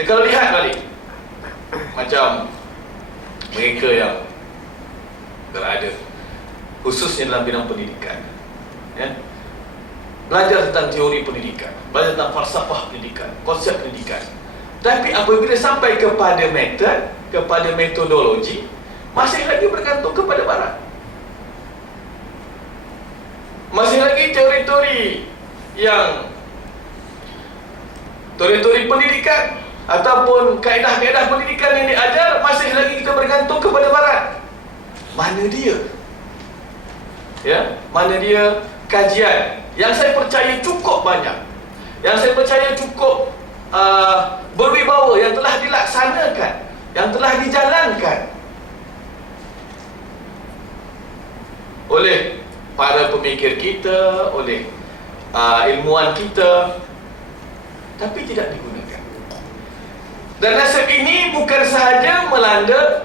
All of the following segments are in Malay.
Dan kalau lihat balik, macam mereka yang berada khususnya dalam bidang pendidikan, ya, belajar tentang teori pendidikan, belajar tentang falsafah pendidikan, konsep pendidikan. Tapi apabila sampai kepada metod, kepada metodologi, masih lagi bergantung kepada barat. Masih lagi teori-teori yang teori-teori pendidikan ataupun kaedah-kaedah pendidikan yang diajar, masih lagi kita bergantung kepada barat. Mana dia? Ya, mana dia kajian yang saya percaya cukup banyak, yang saya percaya cukup berwibawa, yang telah dilaksanakan, yang telah dijalankan oleh para pemikir kita, oleh ilmuwan kita, tapi tidak digunakan. Dan nasib ini bukan sahaja melanda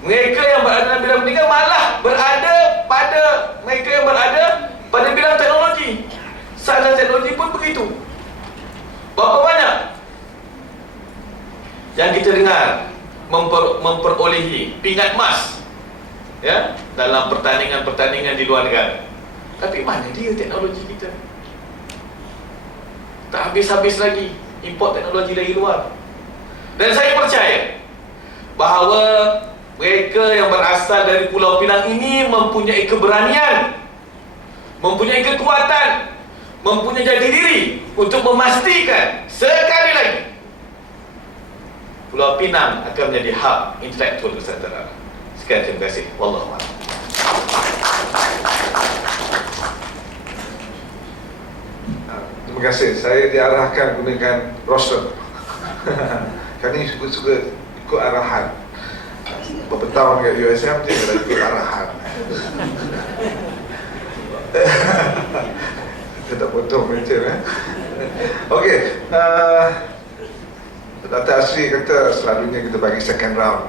mereka yang berada dalam bidang pendidikan, malah berada pada mereka yang berada pada bidang teknologi. Sains teknologi pun begitu. Berapa banyak yang kita dengar memperolehi pingat emas, ya, dalam pertandingan-pertandingan di luar negara. Tapi mana dia teknologi kita? Tak habis-habis lagi import teknologi dari luar. Dan saya percaya bahawa mereka yang berasal dari Pulau Pinang ini mempunyai keberanian, mempunyai kekuatan, mempunyai jati diri untuk memastikan sekali lagi Pulau Pinang akan menjadi hub intelektual Nusantara. Sekian, terima kasih. Wallahu a'lam. Terima kasih. Saya diarahkan gunakan roster. Kami suka ikut arahan. Beberapa tahun kat USM dia dah ikut arahan. Kita tak potong macam Okey, Dr. Asri kata selalunya kita bagi second round.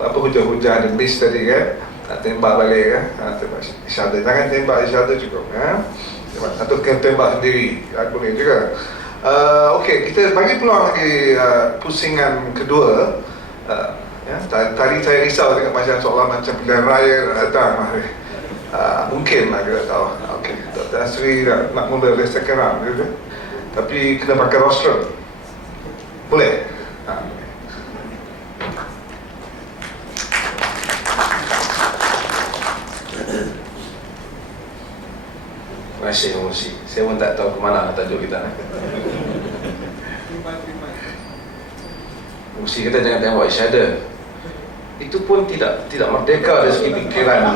Apa hujah-hujah dan miss tadi kan, nak tembak balik kan, tembak isyadah, jangan tembak isyadah cukup kan, atau tembak sendiri boleh juga. Okey, kita bagi peluang lagi pusingan kedua. Ya, tadi saya risau dengan macam seolah macam pilihan raya datang hari. Mungkin lah kita tahu. Okey, Dr. Asri nak mula oleh second round gitu. Tapi kena pakai roster. Boleh? Terima kasih Musi. Saya pun tak tahu ke mana tajuk kita. Musi kita jangan tengok isyadah. Itu pun tidak merdeka dari segi fikiran.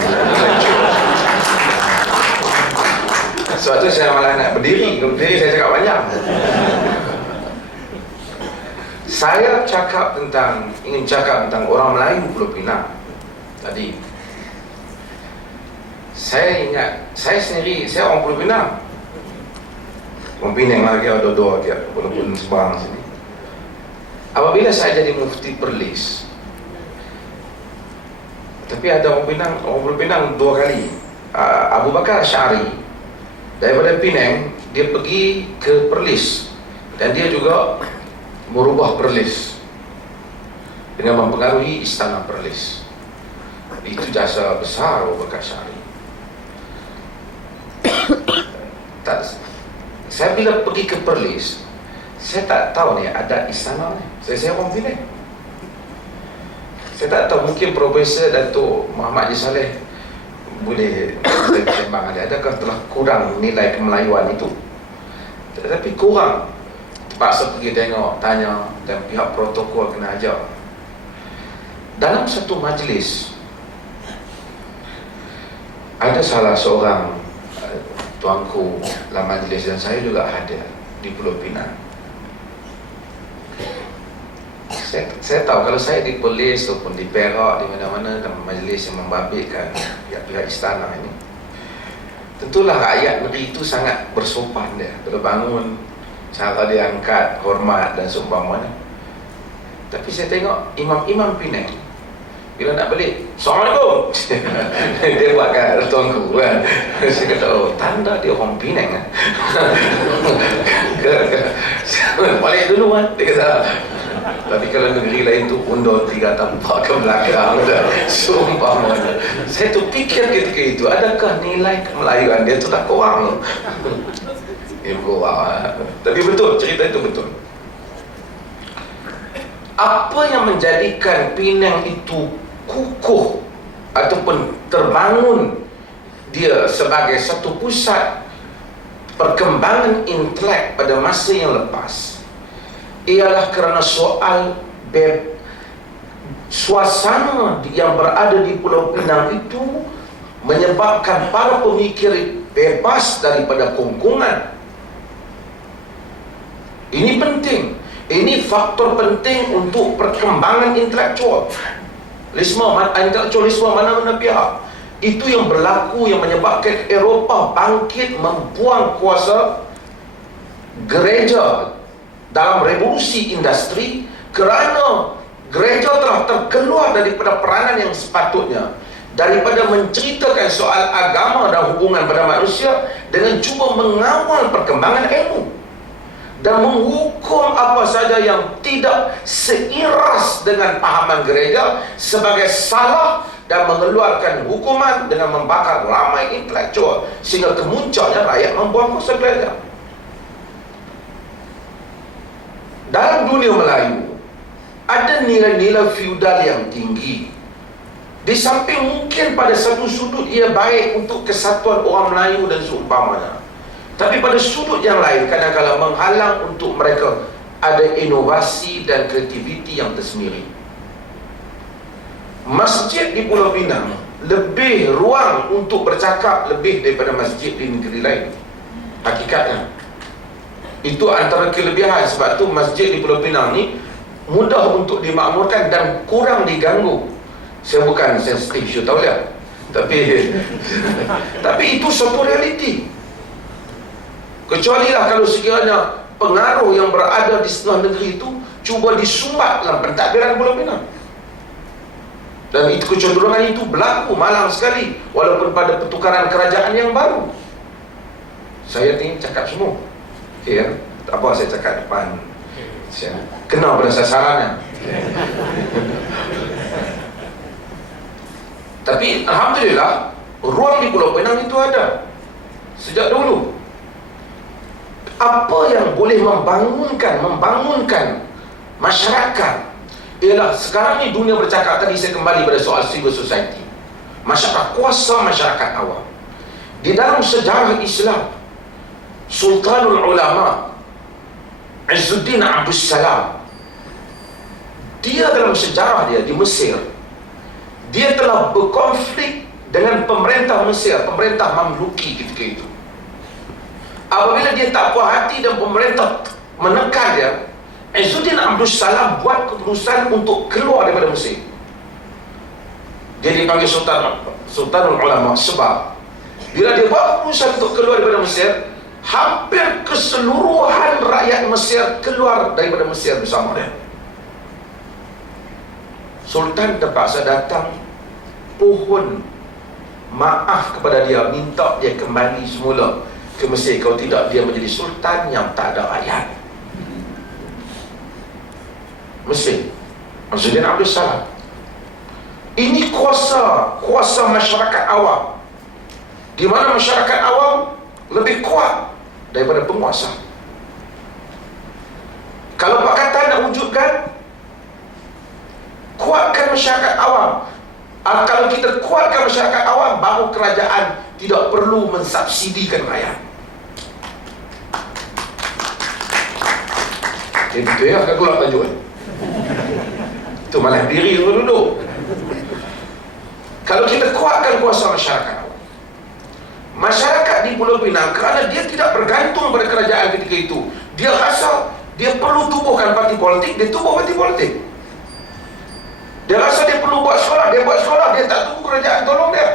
Sebab tu saya malah nak berdiri saya cakap banyak. Saya ingin cakap tentang orang Melayu Pulau Pinang tadi. Saya ingat, saya sendiri, saya orang Pulau Pinang. Orang Pinang lagi ada dua lagi, walaupun Sebang sini. Apabila saya jadi mufti Perlis, tapi ada orang Pulau Pinang dua kali. Abu Bakar Syari daripada Penang, dia pergi ke Perlis dan dia juga merubah Perlis dengan mempengaruhi Istana Perlis. Itu jasa besar Abu Bakar Syari. Saya bila pergi ke Perlis, saya tak tahu ni ada istana ni. Saya orang Penang. Saya tak tahu, mungkin Profesor Datuk Muhammad Haji Saleh boleh sembang ada. Adakah telah kurang nilai kemelayuan itu? Tetapi kurang. Terpaksa pergi tengok, tanya, dan pihak protokol kena ajar. Dalam satu majlis, ada salah seorang tuanku dalam majlis dan saya juga hadir di Pulau Pinang. Saya tahu kalau saya di Perlis ataupun di Perak, di mana-mana dalam majlis yang membabitkan pihak istana ini, tentulah rakyat negeri itu sangat bersopan dia. Bila bangun, cara dia angkat, hormat dan seumpamanya. Tapi saya tengok imam-imam Penang, bila nak balik, Assalamualaikum. Dia buat kat tuanku kan. Saya kata, oh tanda dia orang Penang kan. baik dulu kan, dia kata. Tapi kalau negeri lain tu undur 3 tapak ke belakang dah. Seumpamanya. Saya tu fikir ketika itu, adakah nilai kemelayuan dia tu tak kurang? Dia kurang. Tapi betul, cerita itu betul. Apa yang menjadikan Penang itu kukuh ataupun terbangun dia sebagai satu pusat perkembangan intelek pada masa yang lepas ialah kerana soal suasana yang berada di Pulau Pinang itu menyebabkan para pemikir bebas daripada kongkongan. Ini penting. Ini faktor penting untuk perkembangan intelektual. Intelektualisme mana-mana pihak. Itu yang berlaku yang menyebabkan Eropah bangkit membuang kuasa gereja dalam revolusi industri kerana gereja telah terkeluar daripada peranan yang sepatutnya, daripada menceritakan soal agama dan hubungan pada manusia dengan cuba mengawal perkembangan ilmu dan menghukum apa saja yang tidak seiras dengan pahaman gereja sebagai salah dan mengeluarkan hukuman dengan membakar ramai intelektual sehingga kemuncaknya rakyat membuang kuasa gereja. Dalam dunia Melayu ada nilai-nilai feudal yang tinggi. Di samping mungkin pada satu sudut ia baik untuk kesatuan orang Melayu dan seumpamanya, tapi pada sudut yang lain kadang-kadang menghalang untuk mereka ada inovasi dan kreativiti yang tersendiri. Masjid di Pulau Pinang lebih ruang untuk bercakap lebih daripada masjid di negeri lain. Hakikatnya itu antara kelebihan. Sebab tu masjid di Pulau Pinang ni mudah untuk dimakmurkan dan kurang diganggu. Saya bukan sensitif, saya tahu lihat. Tapi itu satu realiti. Kecuali lah kalau sekiranya pengaruh yang berada di setengah negeri itu cuba disumbat dalam pentadbiran Pulau Pinang. Dan itu kecenderungan itu berlaku malang sekali walaupun pada pertukaran kerajaan yang baru. Saya ingin cakap semua. Okay, ya? Tak apa saya cakap depan. Saya kenal pada sasarannya. Tapi alhamdulillah ruang di Pulau Pinang itu ada sejak dulu. Apa yang boleh membangunkan masyarakat ialah sekarang ni dunia bercakap. Tadi saya kembali pada soal civil society, masyarakat kuasa, masyarakat awam. Di dalam sejarah Islam, Sultanul Ulama Izzuddin Abdul Salam, dia dalam sejarah dia di Mesir, dia telah berkonflik dengan pemerintah Mesir, pemerintah Mamluki ketika itu. Apabila dia tak puas hati dan pemerintah menekan dia, Izzuddin Abdul Salam buat keputusan untuk keluar daripada Mesir. Dia dipanggil Sultanul Ulama sebab bila dia buat keputusan untuk keluar daripada Mesir, hampir keseluruhan rakyat Mesir keluar daripada Mesir bersama dia. Sultan terpaksa datang pohon maaf kepada dia, minta dia kembali semula ke Mesir. Kalau tidak dia menjadi sultan yang tak ada rakyat. Mesir, Izzuddin Abdul Salam. Ini kuasa masyarakat awam, di mana masyarakat awam lebih kuat daripada penguasa. Kalau Pakatan nak wujudkan, kuatkan masyarakat awam. Kalau kita kuatkan masyarakat awam, baru kerajaan tidak perlu mensubsidikan rakyat. Itu ya, aku nak tajuk itu malah diri yang duduk. Kalau kita kuatkan kuasa masyarakat awam, masyarakat di Pulau Pinang, kerana dia tidak bergantung pada kerajaan ketika itu, dia rasa dia perlu tubuhkan parti politik, dia tubuh parti politik. Dia rasa dia perlu buat sekolah, dia buat sekolah, dia tak tunggu kerajaan tolong dia.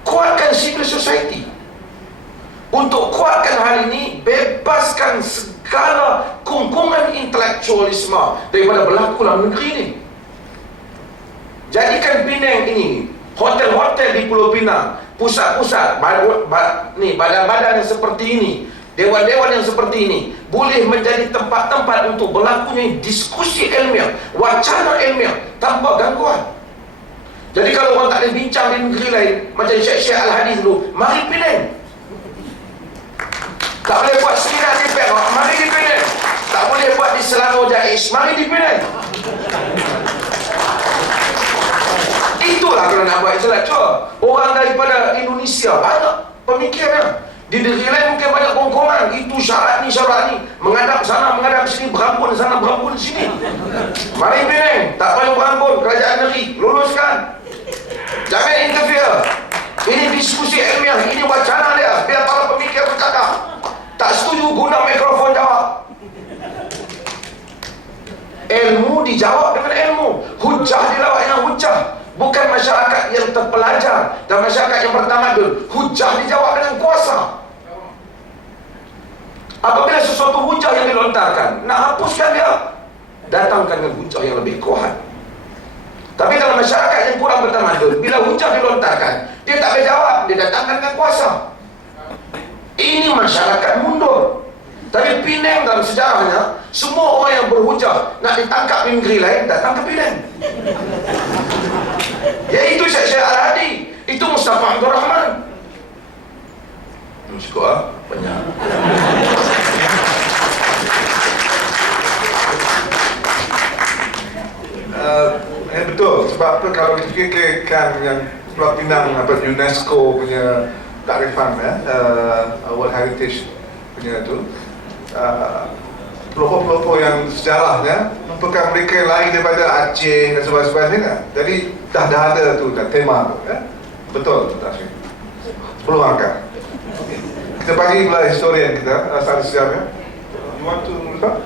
Kuatkan civil society. Untuk kuatkan hal ini, bebaskan segala kongkongan intelektualisme daripada berlaku dalam negeri ini. Jadikan Penang ini, hotel-hotel di Pulau Pinang, pusat-pusat badan-badan yang seperti ini, Dewan-dewan yang seperti ini boleh menjadi tempat-tempat untuk berlakunya diskusi ilmiah, wacana ilmiah tanpa gangguan. Jadi kalau orang tak boleh bincang di negeri lain, macam Syekh Al-Hadis dulu, mari Penang. Tak boleh buat seminar di Perak, mari di Penang. Tak boleh buat di Selangor Jais, mari di Penang. Itulah kalau nak buat Islam. Cuba orang daripada Indonesia banyak pemikiran. Di negeri lain mungkin banyak kongkongan. Itu syarat ni, menghadap sana, menghadap sini, berampun sana, berampun sini. Mari Penang, tak payah berampun, kerajaan negeri luluskan. Jangan interfere. Ini diskusi ilmiah, ini wacana dia. Biar para pemikir bercakap. Tak setuju guna mikrofon jawab. Ilmu dijawab dengan ilmu, hujah dilawat dengan hujah. Bukan masyarakat yang terpelajar dan masyarakat yang bertamadun. Hujah dijawab dengan kuasa. Apabila sesuatu hujah yang dilontarkan, nak hapuskan dia, datangkan dengan hujah yang lebih kuat. Tapi kalau masyarakat yang kurang bertamadun, bila hujah dilontarkan, dia tak boleh jawab, dia datangkan dengan kuasa. Ini masyarakat mundur. Tapi Penang dalam sejarahnya, semua orang yang berhujah nak ditangkap di negeri lain, datang ke Penang. Iaitu Syekh Al-Hadi, itu Mustafa Abdul Rahman. Cukup ah, banyak. Betul, sebab tu kalau difikirkan yang Pulau Pinang UNESCO punya takrifan World Heritage punya tu, pelopor-pelopor yang sejarahnya merupakan mereka yang lain daripada Aceh dan sebagainya. Jadi dah ada tu, dah tema tu. Betul, tak sih. 10 angka. Kita bagi pula historian kita, asal sejarahnya. You want to start?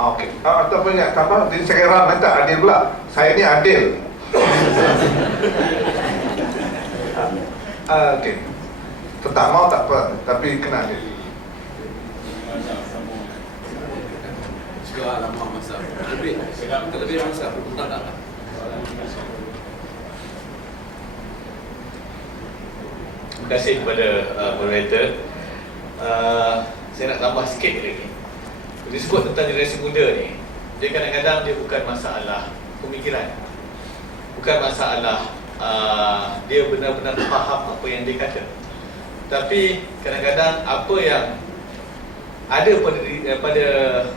Okey. Atau punya tambah di sekarang nanti adil pula. Saya ni adil. Okey. Tak mau tak apa, tapi kena adil. Juga lama masa. Lebih masa. Terima kasih kepada moderator. Saya nak tambah sikit lagi. Disebut tentang generasi muda ni, dia kadang-kadang dia bukan masalah pemikiran, bukan masalah dia benar-benar faham apa yang dia kata, tapi kadang-kadang apa yang ada pada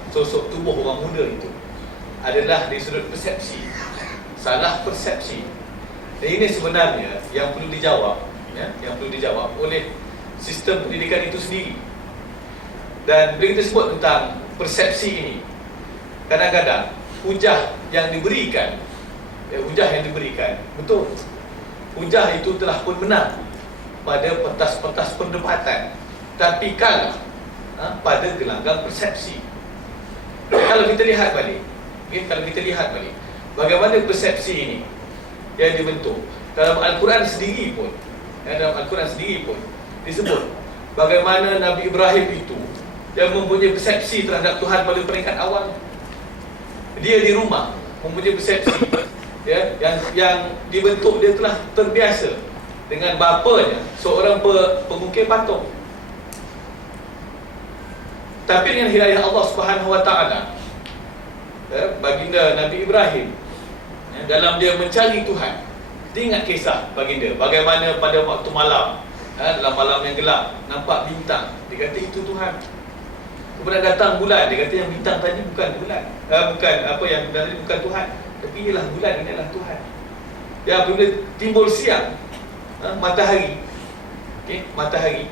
sosok tubuh orang muda itu adalah dari sudut persepsi, salah persepsi. Dan ini sebenarnya yang perlu dijawab, yang perlu dijawab oleh sistem pendidikan itu sendiri. Dan bila kita sebut tentang persepsi ini, kadang-kadang hujah yang diberikan, betul, hujah itu telah pun menang pada pentas-pentas perdebatan, tapi kalah pada gelanggang persepsi. Kalau kita lihat balik, bagaimana persepsi ini yang dibentuk dalam Al-Quran sendiri pun, disebut bagaimana Nabi Ibrahim itu yang mempunyai persepsi terhadap Tuhan pada peringkat awal. Dia di rumah mempunyai persepsi, yang dibentuk dia telah terbiasa dengan bapanya, seorang pengukir patung. Tapi dengan hidayah Allah Subhanahu Wa Taala, baginda Nabi Ibrahim, dalam dia mencari Tuhan, dia ingat kisah baginda bagaimana pada waktu malam, dalam malam yang gelap nampak bintang, dia kata itu Tuhan. Kemudian datang bulan, dia kata yang bintang tadi bukan bulan, bukan apa yang tadi bukan Tuhan, tapi ialah bulan, inilah Tuhan. Ya, apabila timbul siang, matahari, matahari,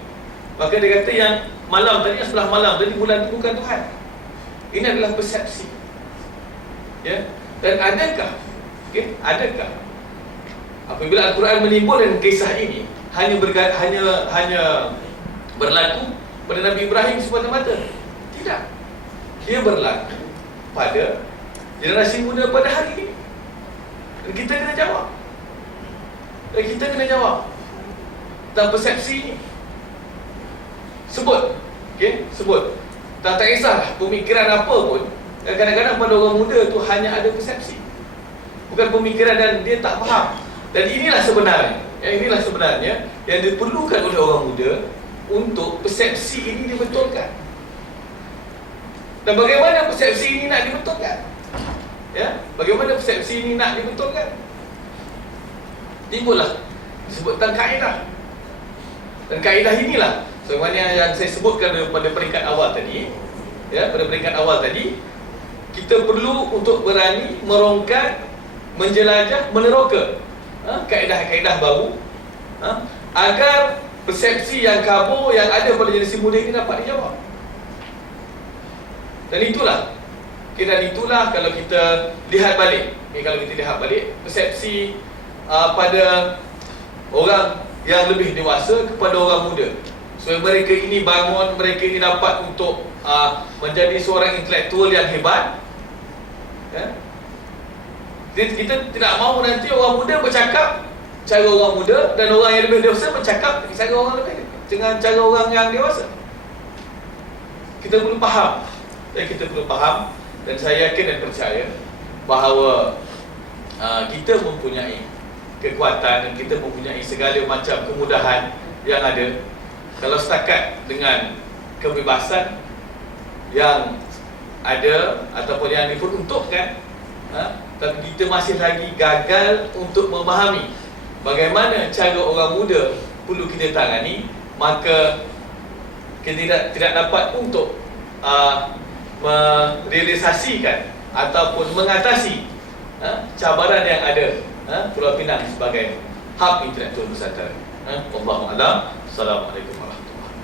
maka dia kata yang malam tadi, yang sebelah malam tadi, bulan itu bukan Tuhan. Ini adalah persepsi. Ya, dan adakah apabila Al-Quran menimbulkan kisah ini hanya berlaku pada Nabi Ibrahim semata-mata? Tidak. Dia berlaku pada generasi muda pada hari ini. Dan kita kena jawab. Tentang persepsi ini. Sebut. Tak kisahlah pemikiran apa pun. Kadang-kadang pada orang muda tu hanya ada persepsi, bukan pemikiran, dan dia tak faham. Dan inilah sebenarnya yang diperlukan oleh orang muda untuk persepsi ini dibetulkan. Dan bagaimana persepsi ini nak dibetulkan? Ya, bagaimana persepsi ini nak dibetulkan? Timbullah disebutkan kaedah. Dan kaedah inilah sebagaimana yang saya sebutkan pada peringkat awal tadi, ya, pada peringkat awal tadi, kita perlu untuk berani merongkat, menjelajah, meneroka kaedah-kaedah baru, agar persepsi yang kabur yang ada pada generasi muda ini dapat dijawab. Dan itulah kalau kita lihat balik, persepsi pada orang yang lebih dewasa kepada orang muda, supaya mereka ini bangun, mereka ini dapat untuk menjadi seorang intelektual yang hebat, ya? Kita tidak mahu nanti orang muda bercakap cara orang muda dan orang yang lebih dewasa bercakap cara orang lebih dengan cara orang yang dewasa. Kita perlu faham, dan saya yakin dan percaya bahawa kita mempunyai kekuatan dan kita mempunyai segala macam kemudahan yang ada. Kalau setakat dengan kebebasan yang ada ataupun yang diperuntukkan, tapi kita masih lagi gagal untuk memahami bagaimana cara orang muda perlu kita tangani, maka kita tidak dapat untuk merealisasikan ataupun mengatasi cabaran yang ada Pulau Pinang sebagai hub intelektual Nusantara. Wallahu a'lam. Assalamualaikum warahmatullahi wabarakatuh.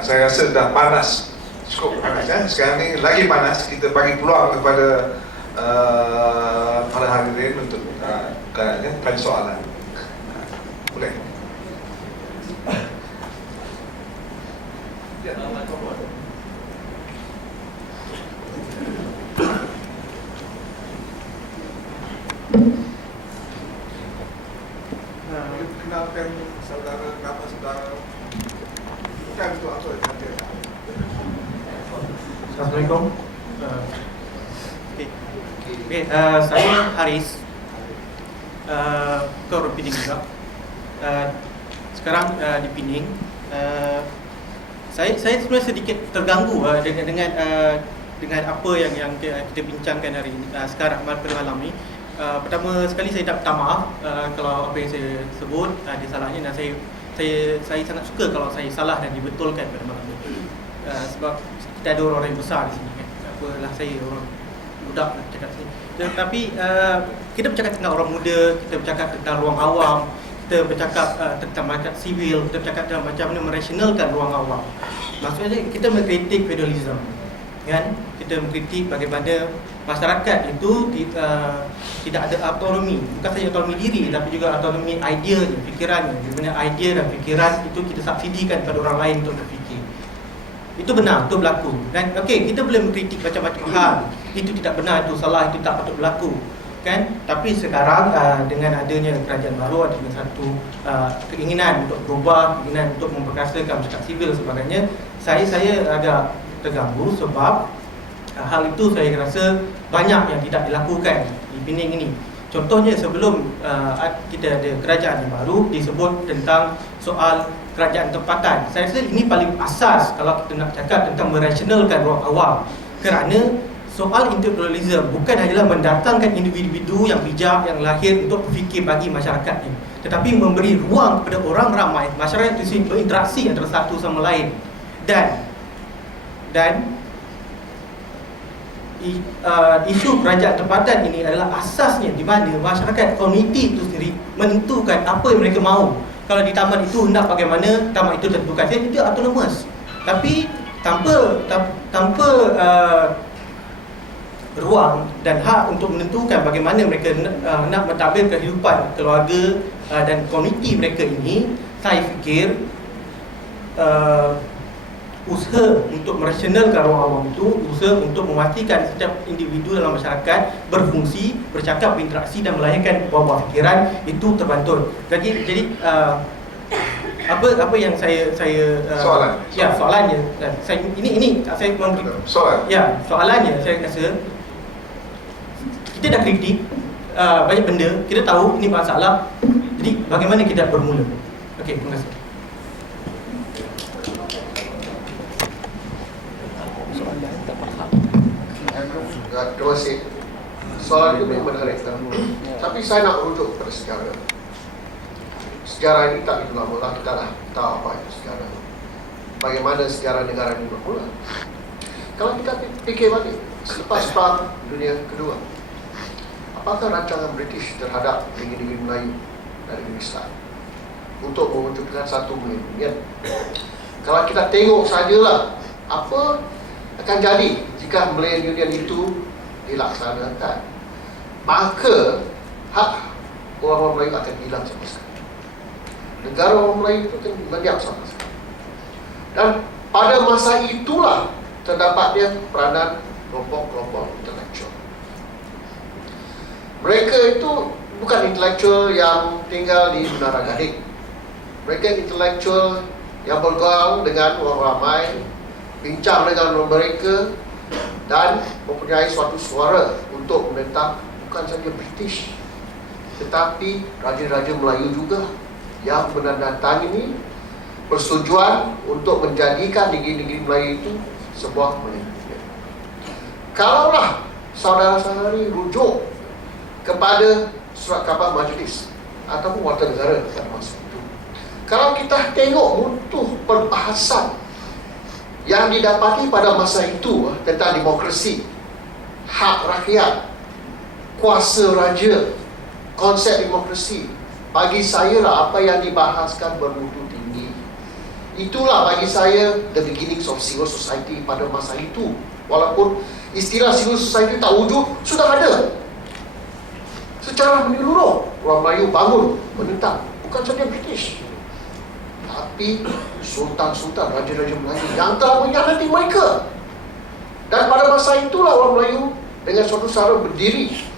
Saya rasa dah panas, cukup panas ya. Sekarang ni lagi panas. Kita bagi peluang kepada para hadirin untuk tanya soalan. Boleh. Ya, kenalkan saudara, nama saudara, bukan untuk apa saja. Assalamualaikum. Saya Haris, ke orang Pening juga. Sekarang di Pening. Saya sebenarnya sedikit terganggu dengan apa yang kita bincangkan hari ini, sekarang pada malam ini. Pertama sekali saya minta maaf kalau apa yang saya sebut ada salahnya, dan saya sangat suka kalau saya salah dan dibetulkan pada malam ini. Sebab kita ada orang yang besar di sini kan. Apalah, saya orang budak nak cakap sini. Tetapi kita bercakap tentang orang muda, kita bercakap tentang ruang awam, kita bercakap tentang masyarakat sivil, kita bercakap tentang macam mana merasionalkan ruang awam. Maksudnya kita mengkritik feudalism, kan? Kita mengkritik bagaimana masyarakat itu tidak ada autonomi, bukan saja autonomi diri tapi juga autonomi ideanya, fikirannya. Di mana idea dan fikiran itu kita subsidikan kepada orang lain untuk berfikir. Itu benar, itu berlaku. Dan okey, kita boleh mengkritik macam-macam hal. Itu tidak benar, itu salah, itu tak patut berlaku, kan? Tapi sekarang dengan adanya kerajaan baru, ada satu keinginan untuk berubah, keinginan untuk memperkasakan masyarakat sivil sebagainya, saya agak terganggu sebab hal itu saya rasa banyak yang tidak dilakukan di Pening ini. Contohnya sebelum kita ada kerajaan yang baru, disebut tentang soal kerajaan tempatan. Saya rasa ini paling asas kalau kita nak cakap tentang merasionalkan ruang awam. Kerana soal intelektualisme bukan hanyalah mendatangkan individu yang bijak yang lahir untuk berfikir bagi masyarakatnya, tetapi memberi ruang kepada orang ramai, masyarakat itu berinteraksi antara satu sama lain. Dan isu kerajaan tempatan ini adalah asasnya di mana masyarakat komuniti itu sendiri menentukan apa yang mereka mahu. Kalau di taman itu hendak bagaimana, taman itu tentukan. Dia autonomous. Tapi tanpa ruang dan hak untuk menentukan bagaimana mereka nak mentadbir kehidupan keluarga dan komuniti mereka ini, saya fikir usaha untuk merasionalkan ruang awam itu, usaha untuk memastikan setiap individu dalam masyarakat berfungsi, bercakap, berinteraksi dan melahirkan buah-buah fikiran itu terbantul. Jadi apa yang saya soalan. Ya, soalannya saya ini saya soalan. Ya, soalannya saya rasa kita dah kritik banyak benda kita tahu ini masalah. Jadi bagaimana kita bermula? Okey, terima kasih. Terima kasih. Soalan itu memang menarik. Tapi saya nak rujuk pada sejarah. Sejarah ini tak begitu lama lah, kita dah tahu apa itu sejarah. Bagaimana sejarah negara ini bermula. Kalau kita fikir balik, selepas Perang Dunia Kedua, apakah rancangan British terhadap negeri-negeri Melayu dari Islam untuk mewujudkan satu union? Kalau kita tengok sajalah apa akan jadi jika Malayan Union itu dilaksanakan, maka hak orang Melayu akan hilang sama sekali. Negara orang Melayu itu akan lenyap sama sekali. Dan pada masa itulah terdapatnya peranan kelompok-kelompok intelektual. Mereka itu bukan intelektual yang tinggal di Menara Gading. Mereka intelektual yang bergaul dengan orang ramai, bincang dengan mereka dan mempunyai suatu suara untuk menentang bukan saja British, tetapi raja-raja Melayu juga yang menandatangani persetujuan untuk menjadikan negeri-negeri Melayu itu sebuah negeri. Kalaulah saudara-saudari rujuk kepada surat khabar majlis ataupun warta negara pada masa itu, kalau kita tengok mutu perbahasan yang didapati pada masa itu tentang demokrasi, hak rakyat, kuasa raja, konsep demokrasi, bagi saya lah apa yang dibahaskan bermutu tinggi. Itulah bagi saya the beginnings of civil society pada masa itu. Walaupun istilah civil society tak wujud, sudah ada. Secara menyeluruh orang Melayu bangun menentang, bukan saja British, tapi sultan-sultan, raja-raja Melayu yang telah mengkhianati mereka. Dan pada masa itulah orang Melayu dengan suatu cara berdiri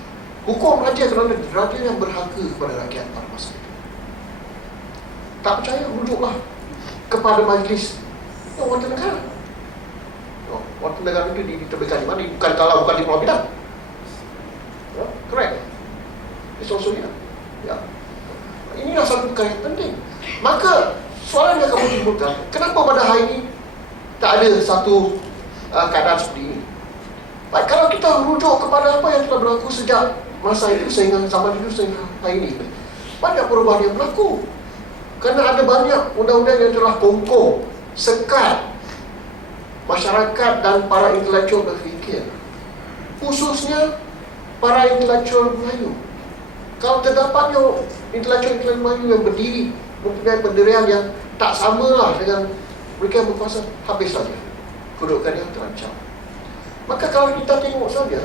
hukum raja kerana raja yang berhaka kepada rakyat pada masa itu. Tak percaya, rujuklah kepada majlis warta negara. Warta negara itu diterbitkan di mana? Bukan kalau bukan di Pulau Pinang. Correct. It's also here. Ya. Inilah satu perkara yang penting. Maka soalan yang kamu timbulkan, kenapa pada hari ini tak ada satu keadaan seperti ini? Baik, kalau kita rujuk kepada apa yang telah berlaku sejak masa itu sehingga zaman itu sehingga hari ini, banyak perubahan yang berlaku. Kerana ada banyak undang-undang yang telah kongkong, sekat masyarakat dan para intelektual berfikir, khususnya para intelektual Melayu. Kalau terdapatnya intelektual Melayu yang berdiri mempunyai pendirian yang tak samalah dengan mereka yang berkuasa, habis saja kedudukan yang terancam. Maka kalau kita tengok saja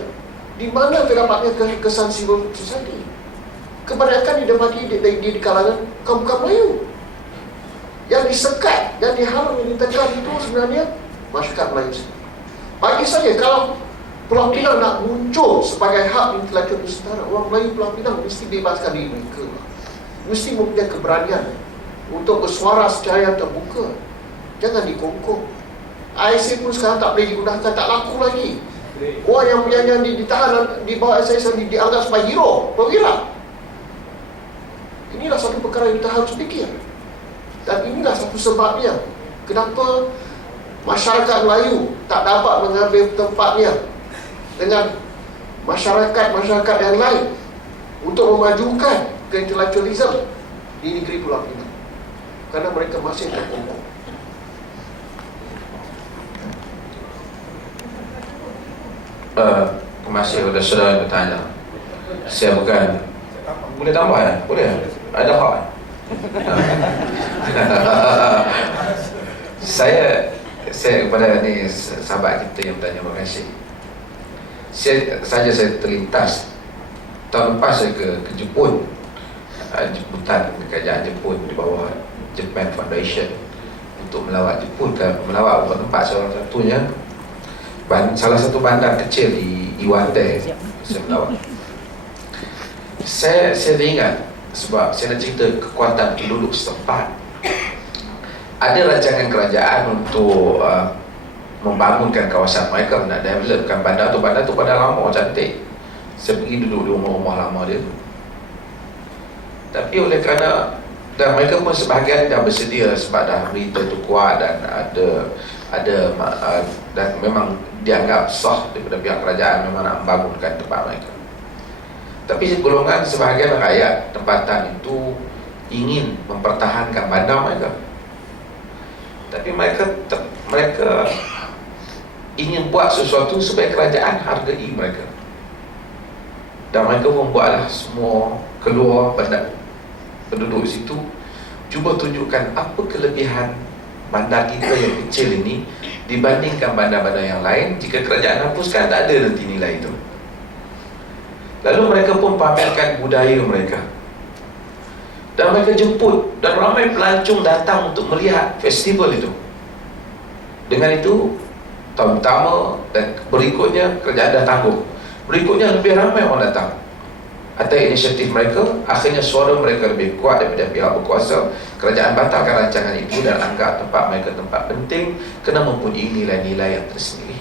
di mana terdapatnya kesan civil society, kebanyakan didapati di kalangan kaum-kaum Melayu. Yang disekat, yang dihalang, yang ditekan itu sebenarnya masyarakat Melayu sendiri. Bagi saya, kalau Pulau Pinang nak muncul sebagai hak intelektual Nusantara, orang Melayu Pulau Pinang mesti bebaskan diri mereka, mesti mempunyai keberanian untuk bersuara secara yang terbuka. Jangan dikongkong. AIC pun sekarang tak boleh digunakan, tak laku lagi. Orang yang ditahan di bawah AIC dianggap sebagai hero, perwira. Inilah satu perkara yang kita harus fikir. Dan inilah satu sebabnya kenapa masyarakat Melayu tak dapat mengambil tempatnya dengan masyarakat-masyarakat yang lain untuk memajukan keintelektualisme di negeri Pulau Pinang. Kerana mereka masih terkongkong. Terima kasih kepada saudara yang bertanya. Saya bukan. Boleh tambah ya? Boleh? Ada hak? Saya kepada ni sahabat kita yang bertanya, terima kasih. Saya terlintas tahun lepas saya ke Jepun, jemputan kerajaan Jepun di bawah Japan Foundation untuk melawat Jepun, melawat beberapa tempat, salah satunya salah satu bandar kecil di Iwate. Saya melawat. Saya ingat, sebab saya nak cerita kekuatan penduduk setempat. Ada rancangan kerajaan untuk membangunkan kawasan mereka, nak developkan bandar tu. Bandar tu bandar lama, cantik. Saya pergi duduk di rumah-rumah lama dia. Tapi oleh kerana dan mereka pun sebahagian dah bersedia sebab dah berita tu kuat dan dan memang dianggap sah daripada pihak kerajaan memang nak membangunkan tempat mereka. Tapi golongan sebahagian rakyat tempatan itu ingin mempertahankan bandar mereka. Tapi mereka ingin buat sesuatu supaya kerajaan hargai mereka. Dan mereka membuatlah semua keluar penduduk situ cuba tunjukkan apa kelebihan bandar kita yang kecil ini dibandingkan bandar-bandar yang lain. Jika kerajaan hapuskan, tak ada nanti nilai itu. Lalu mereka pun pamerkan budaya mereka dan mereka jemput, dan ramai pelancong datang untuk melihat festival itu. Dengan itu tahun pertama dan berikutnya kerajaan dah tangguh. Berikutnya lebih ramai orang datang. Atas inisiatif mereka, akhirnya suara mereka lebih kuat daripada pihak berkuasa. Kerajaan batalkan rancangan itu dan anggap tempat mereka tempat penting kerana mempunyai nilai-nilai yang tersendiri.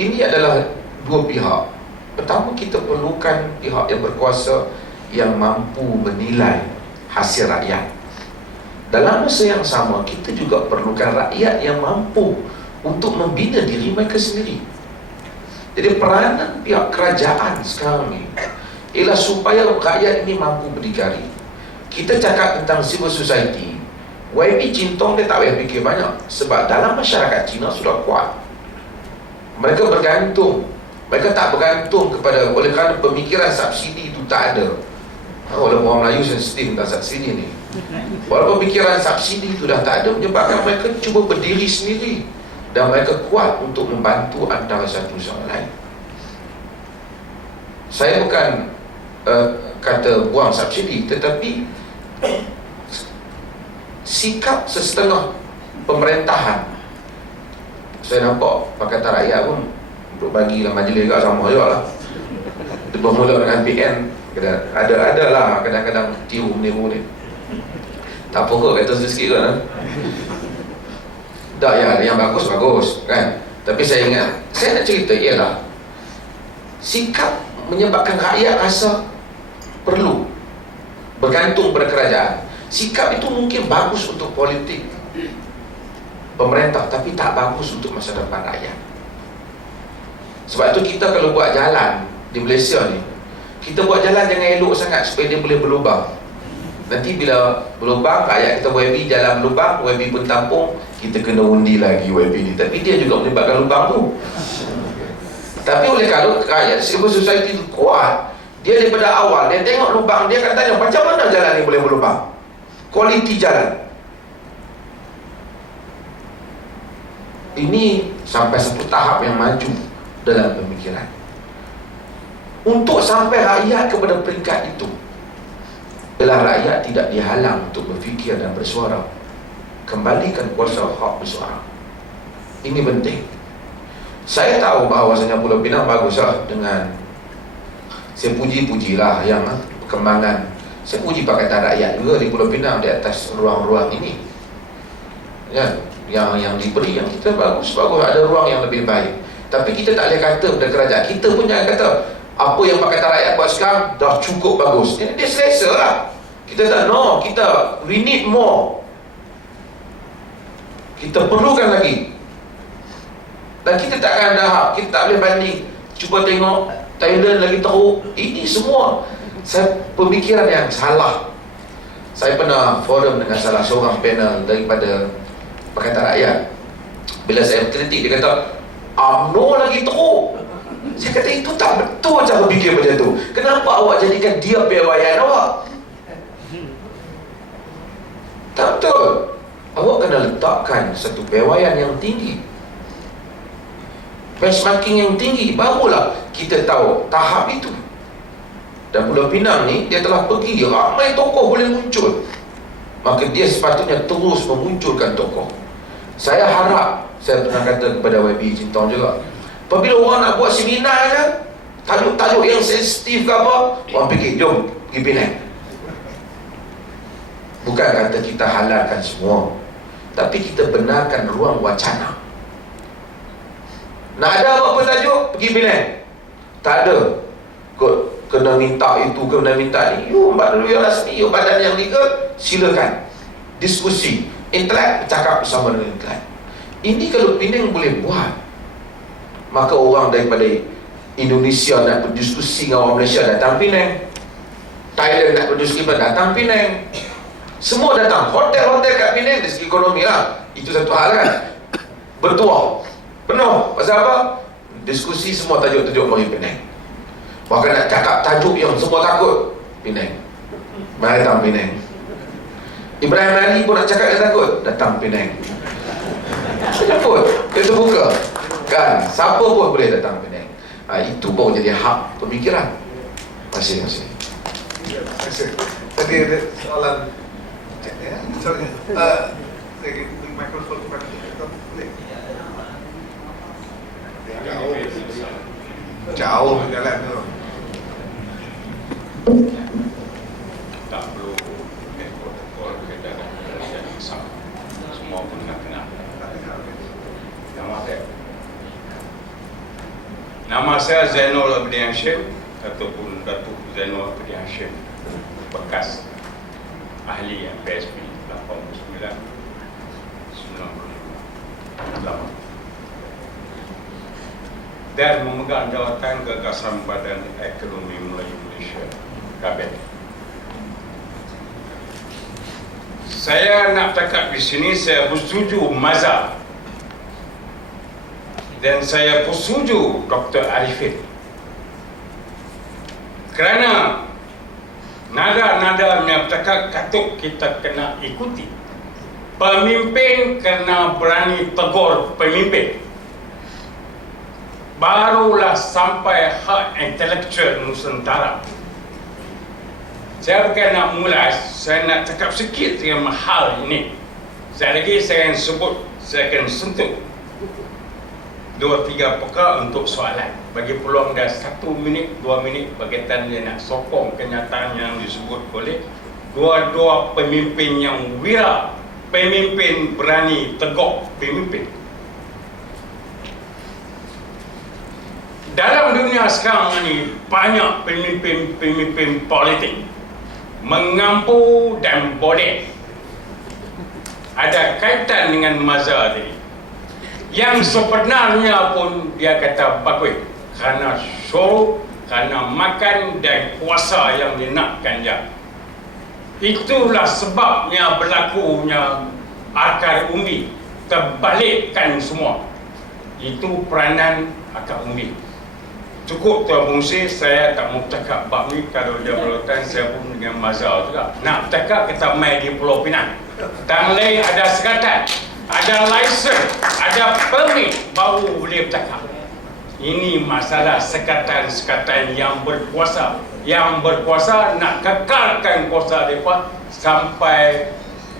Ini adalah dua pihak. Pertama, kita perlukan pihak yang berkuasa yang mampu menilai hasil rakyat. Dalam masa yang sama, kita juga perlukan rakyat yang mampu untuk membina diri mereka sendiri. Jadi peranan pihak kerajaan sekarang ni ialah supaya rakyat ini mampu berdikari. Kita cakap tentang civil society, YB Cintong dia tak payah fikir banyak, sebab dalam masyarakat Cina sudah kuat. Mereka bergantung. Mereka tak bergantung kepada, oleh kerana pemikiran subsidi itu tak ada. Walaupun orang Melayu sensitif tentang subsidi ni, walaupun pemikiran subsidi itu dah tak ada, menyebabkan mereka cuba berdiri sendiri dan mereka kuat untuk membantu antara satu sama lain. Saya bukan kata buang subsidi, tetapi sikap sesetengah pemerintahan. Saya nampak Pakatan Rakyat pun untuk bagilah majlis kat sama juga lah. Dia bermula dengan PN, ada lah kadang-kadang tiru-meniru ni. Tak apa kot, kata sikit kan. Tak, ya, yang bagus kan. Tapi saya ingat, saya nak cerita ialah sikap menyebabkan rakyat rasa perlu bergantung pada kerajaan. Sikap itu mungkin bagus untuk politik pemerintah, tapi tak bagus untuk masa depan rakyat. Sebab itu kita kalau buat jalan di Malaysia ni, kita buat jalan jangan elok sangat supaya dia boleh berlubang. Nanti bila berlubang, rakyat kita YB jalan berlubang, YB pun tampung, kita kena undi lagi YB ni. Tapi dia juga menyebabkan lubang tu. Tapi oleh kalau rakyat civil society tu kuat, dia daripada awal, dia tengok lubang, dia akan tanya, macam mana jalan ni boleh berlubang? Kualiti jalan. Ini sampai satu tahap yang maju dalam pemikiran. Untuk sampai rakyat kepada peringkat itu, bila rakyat tidak dihalang untuk berfikir dan bersuara, kembalikan kuasa hak bersuara. Ini penting. Saya tahu bahawasanya Pulau Pinang baguslah dengan, saya puji-pujilah yang perkembangan. Saya puji Pakatan Rakyat juga di Pulau Pinang di atas ruang-ruang ini. Ya, yang diberi, yang kita bagus, ada ruang yang lebih baik. Tapi kita tak boleh kata pada kerajaan, kita pun jangan kata apa yang Pakatan Rakyat buat sekarang dah cukup bagus. Dia selesa lah. Kita tak, no, we need more. Kita perlukan lagi. Dan kita tak akan dahap, kita tak boleh banding. Cuba tengok Thailand lagi teruk. Ini semua pemikiran yang salah. Saya pernah forum dengan salah seorang panel daripada Pakatan Rakyat. Bila saya kritik, dia kata UMNO lagi teruk. Saya kata itu tak betul cara fikir macam tu. Kenapa awak jadikan dia piawaian awak? Tak betul. Awak kena letakkan satu piawaian yang tinggi, benchmarking yang tinggi, barulah kita tahu tahap itu. Dan Pulau Pinang ni, dia telah pergi, ramai tokoh boleh muncul, maka dia sepatutnya terus memunculkan tokoh. Saya harap, saya pernah kata kepada YB Cintong juga, apabila orang nak buat seminar je, tajuk-tajuk yang sensitif ke apa, orang fikir, jom pergi Penang. Bukan kata kita halalkan semua, tapi kita benarkan ruang wacana. Nak ada apa-apa tajuk, pergi Penang. Tak ada kena minta itu, kena minta ni. You badan yang rasmi, you badan yang legal, silakan diskusi intelek, cakap bersama dengan intelek. Ini kalau Penang boleh buat, maka orang daripada Indonesia nak berdiskusi dengan orang Malaysia datang Penang, Thailand nak berdiskusi datang Penang, semua datang. Hotel-hotel kat Penang dari segi ekonomi lah, itu satu hal kan, bertuah penuh. Pasal apa? Diskusi semua tajuk-tajuk mari Penang. Bahkan nak cakap tajuk yang semua takut, Penang, mari datang Penang. Ibrahim Ali pun nak cakap dia takut, datang Penang. Jemput, dia terbuka kan, siapa pun boleh datang Penang. Itu baru jadi hak pemikiran. Terima kasih. Terima kasih. Tadi ada soalan ya, sorry. Lagi mikrofon kepada kita. Jauh jalan tu. Tak perlu ekor-ekor keadaan yang sama. Semua pun nak kenal. Nama saya Zainul Abidin Hashim ataupun Datuk Zainul Abidin Hashim, bekas ahli PSP 89 95 dan memegang jawatan gagasan Badan Ekonomi Melayu Malaysia (KABEM). Saya nak cakap di sini, saya bersetuju mazhab dan saya bersetuju Dr. Arifin, kerana nada-nada yang bercakap katuk kita kena ikuti. Pemimpin kena berani tegur pemimpin, barulah sampai hak intelektual Nusantara. Saya bukan nak mulai, saya nak cakap sikit dengan hal ini. Saya akan sebut, saya akan sentuh 2-3 perkara untuk soalan. Bagi peluang dah 1 minit, 2 minit berkaitan dia nak sokong kenyataan yang disebut oleh dua-dua pemimpin yang wira, pemimpin berani tegur pemimpin. Dalam dunia sekarang ini banyak pemimpin politik mengampu dan bodek. Ada kaitan dengan mazhab tadi. Yang sebenarnya pun dia kata bakui kerana show, kerana makan dan kuasa yang dinakkan dia. Itulah sebabnya berlakunya akar umbi, terbalikkan semua. Itu peranan akar umbi. Cukup Tuan Fungsi, saya tak mau cakap bab ni, kalau dia berkaitan saya pun dengan mazhab juga. Nak cakap kita main di Pulau Pinang, Tanglei ada sekatan, ada lesen, ada permit, baru boleh bercakap. Ini masalah sekatan-sekatan yang berkuasa. Yang berkuasa nak kekalkan kuasa mereka sampai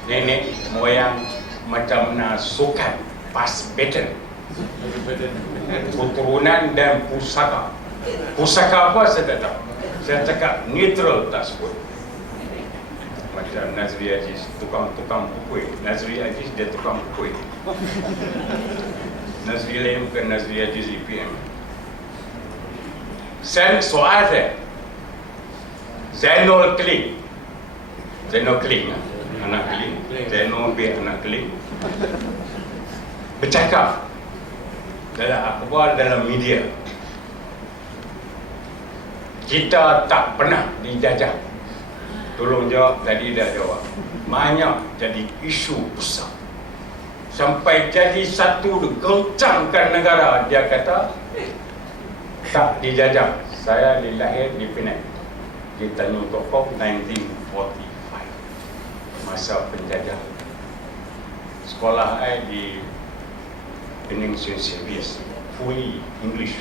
nenek moyang macam mana sukan pas beten, keturunan dan pusaka. Pusaka apa saya tak tahu. Saya cakap neutral tak sebut. Macam Nazri Aziz, tukang pukul. Nazri Aziz dia tukang pukul. Nazri lain bukan Nazri Aziz IPM. Soal saya, Zainul Keling, anak Keling, Zainul B anak Keling, bercakap dalam akhbar, dalam media, kita tak pernah dijajah. Tolong jawab, tadi dah jawab. Banyak jadi isu besar sampai jadi satu goncangkan negara. Dia kata tak dijajah. Saya dilahir di Penang di Tanjung Tokoh 1945, masa penjajah. Sekolah saya di Penang St. Xavier's, fully English.